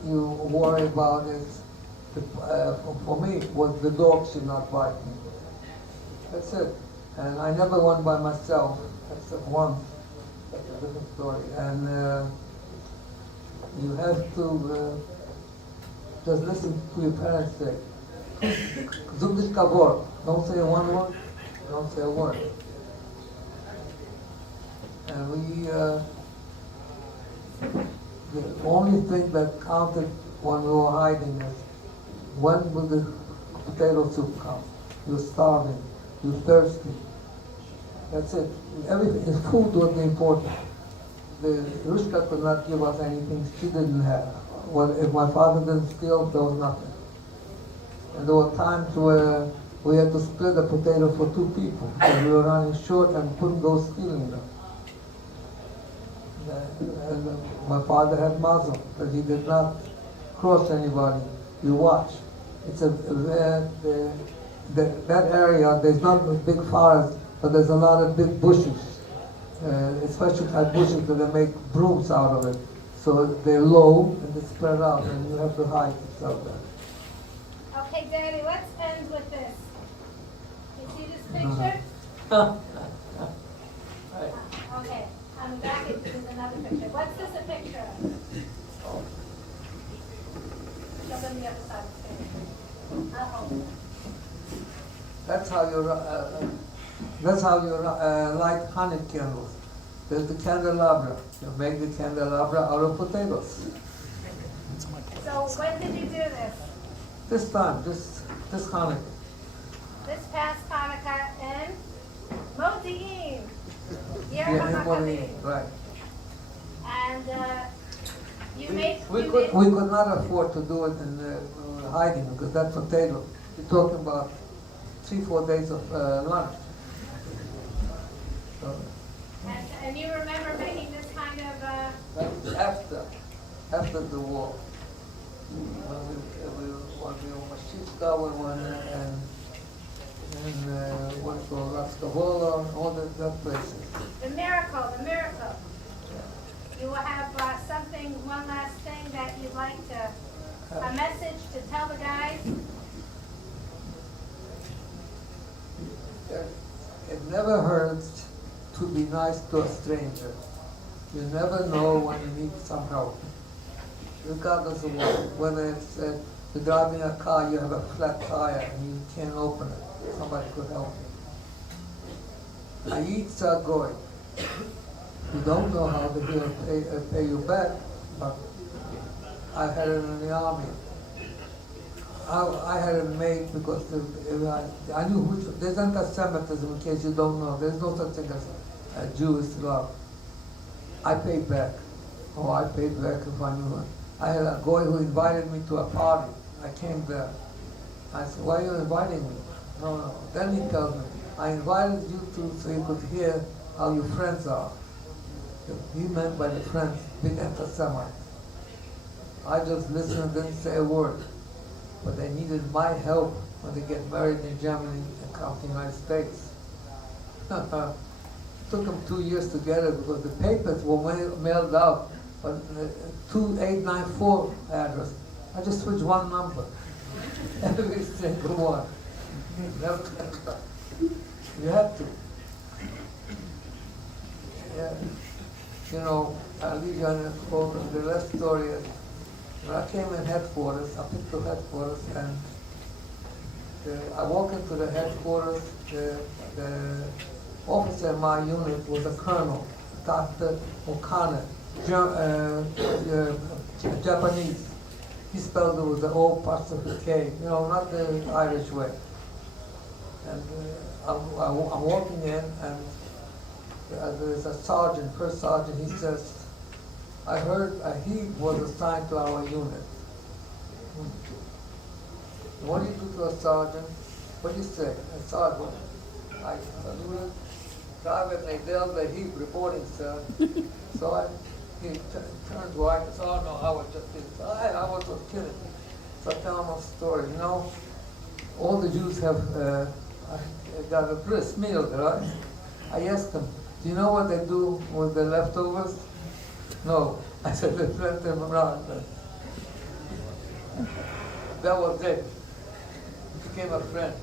you worry about is, for me, was the dog should not bite me. That's it. And I never went by myself, except once. That's a different story. And you have to just listen to your parents say. Zug dich kavor. Don't say one word. Don't say a word. And the only thing that counted when we were hiding is when will the potato soup come? You're starving. You're thirsty. That's it. Everything. Food was important. The Rushka could not give us anything she didn't have. Well, if my father didn't steal, there was nothing. And there were times where we had to split a potato for two people because we were running short and couldn't go stealing them. And my father had muzzle, but he did not cross anybody. You watch. It's that area. There's not a big forest, but there's a lot of big bushes, especially type bushes that they make brooms out of it. So they're low and they spread out, and you have to hide yourself there. Okay, Daddy, let's end with this. You see this picture? Right. Okay, I'm back. There's another picture. What's this a picture of? Show them the other side of the picture. Uh-oh. That's how you light honey candles. There's the candelabra. You make the candelabra out of potatoes. So when did you do this? This time, this Hanukkah. This past Hanukkah in Modi'in. Yeah, everybody, right. And you made... We could not afford to do it in hiding because that potato, you're talking about 3-4 days of lunch. So, And you remember making this kind of... that was after the war. When we were Mashivka, and what is called Rastavolo, all that places. The miracle, the miracle. You will have something, one last thing that you'd like to, a message to tell the guys? It never hurts to be nice to a stranger. You never know when you need some help. Regardless of what, whether it's you're driving a car, you have a flat tire and you can't open it. Somebody could help you. Ayit Zagoy. You don't know how he'll pay you back, but I had it in the army. I had it made because I knew which, there's anti-Semitism in case you don't know. There's no such thing as Jewish love. I paid back. Oh, I paid back if I knew it. I had a guy who invited me to a party. I came there. I said, why are you inviting me? No. Then he tells me, I invited you to so you could hear how your friends are. He meant by the friends, big anti-Semites. I just listened and didn't say a word. But they needed my help when they get married in Germany and come to the United States. Took them 2 years to get it because the papers were mailed out, but 2894 address. I just switched one number. Every single one. You have to. Yeah. You know, I'll leave you on the last story. When I came in headquarters, I picked the headquarters, and I walk into the headquarters. The officer in my unit was a colonel, Dr. O'Connor, Japanese. He spelled it with the O apostrophe K, you know, not the Irish way. And I'm walking in, and there's a sergeant, first sergeant. He says, I heard he was assigned to our unit. What do you do to a sergeant? What do you say? A sergeant. I saluted. Private Nadel, the heat reporting, sir. So he turned white and said, oh no, I was just kidding. So I was just kidding. So I tell him a story. You know, all the Jews have got a grist meal, right? I asked them, do you know what they do with the leftovers? No. I said, they spread them around. That was it. It became a friend.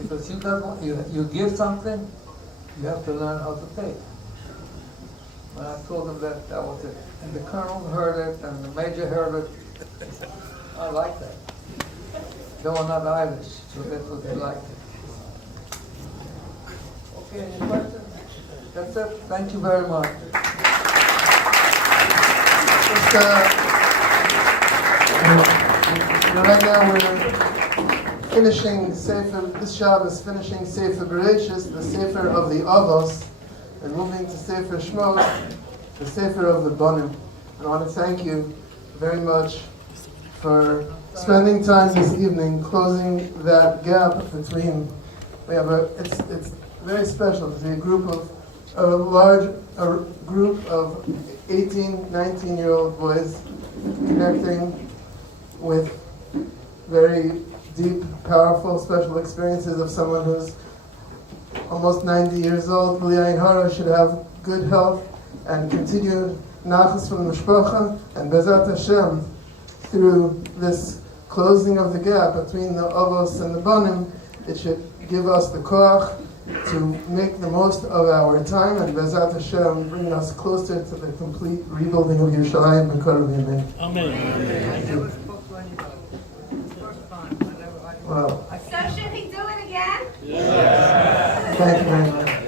Because you give something, you have to learn how to take. When I told them that was it. And the colonel heard it, and the major heard it. I like that. They were not Irish, so that's what they liked. Okay, any questions? That's it. Thank you very much. Right now we're finishing Sefer, this Shabbos finishing Sefer Bereshis, the Sefer of the Avos, and moving to Sefer Shmos, the Sefer of the Bonim. And I want to thank you very much for spending time this evening closing that gap between, it's very special to see a large group of 18, 19-year-old boys connecting with very deep, powerful, special experiences of someone who's almost 90 years old. B'li Hara should have good health and continued nachas from the mishpacha, and Bezat Hashem, through this closing of the gap between the avos and the banim, it should give us the koach to make the most of our time, and Bezat Hashem bring us closer to the complete rebuilding of Yerushalayim B'Karav Yamin. Amen. Wow. So should he do it again? Thank you very much.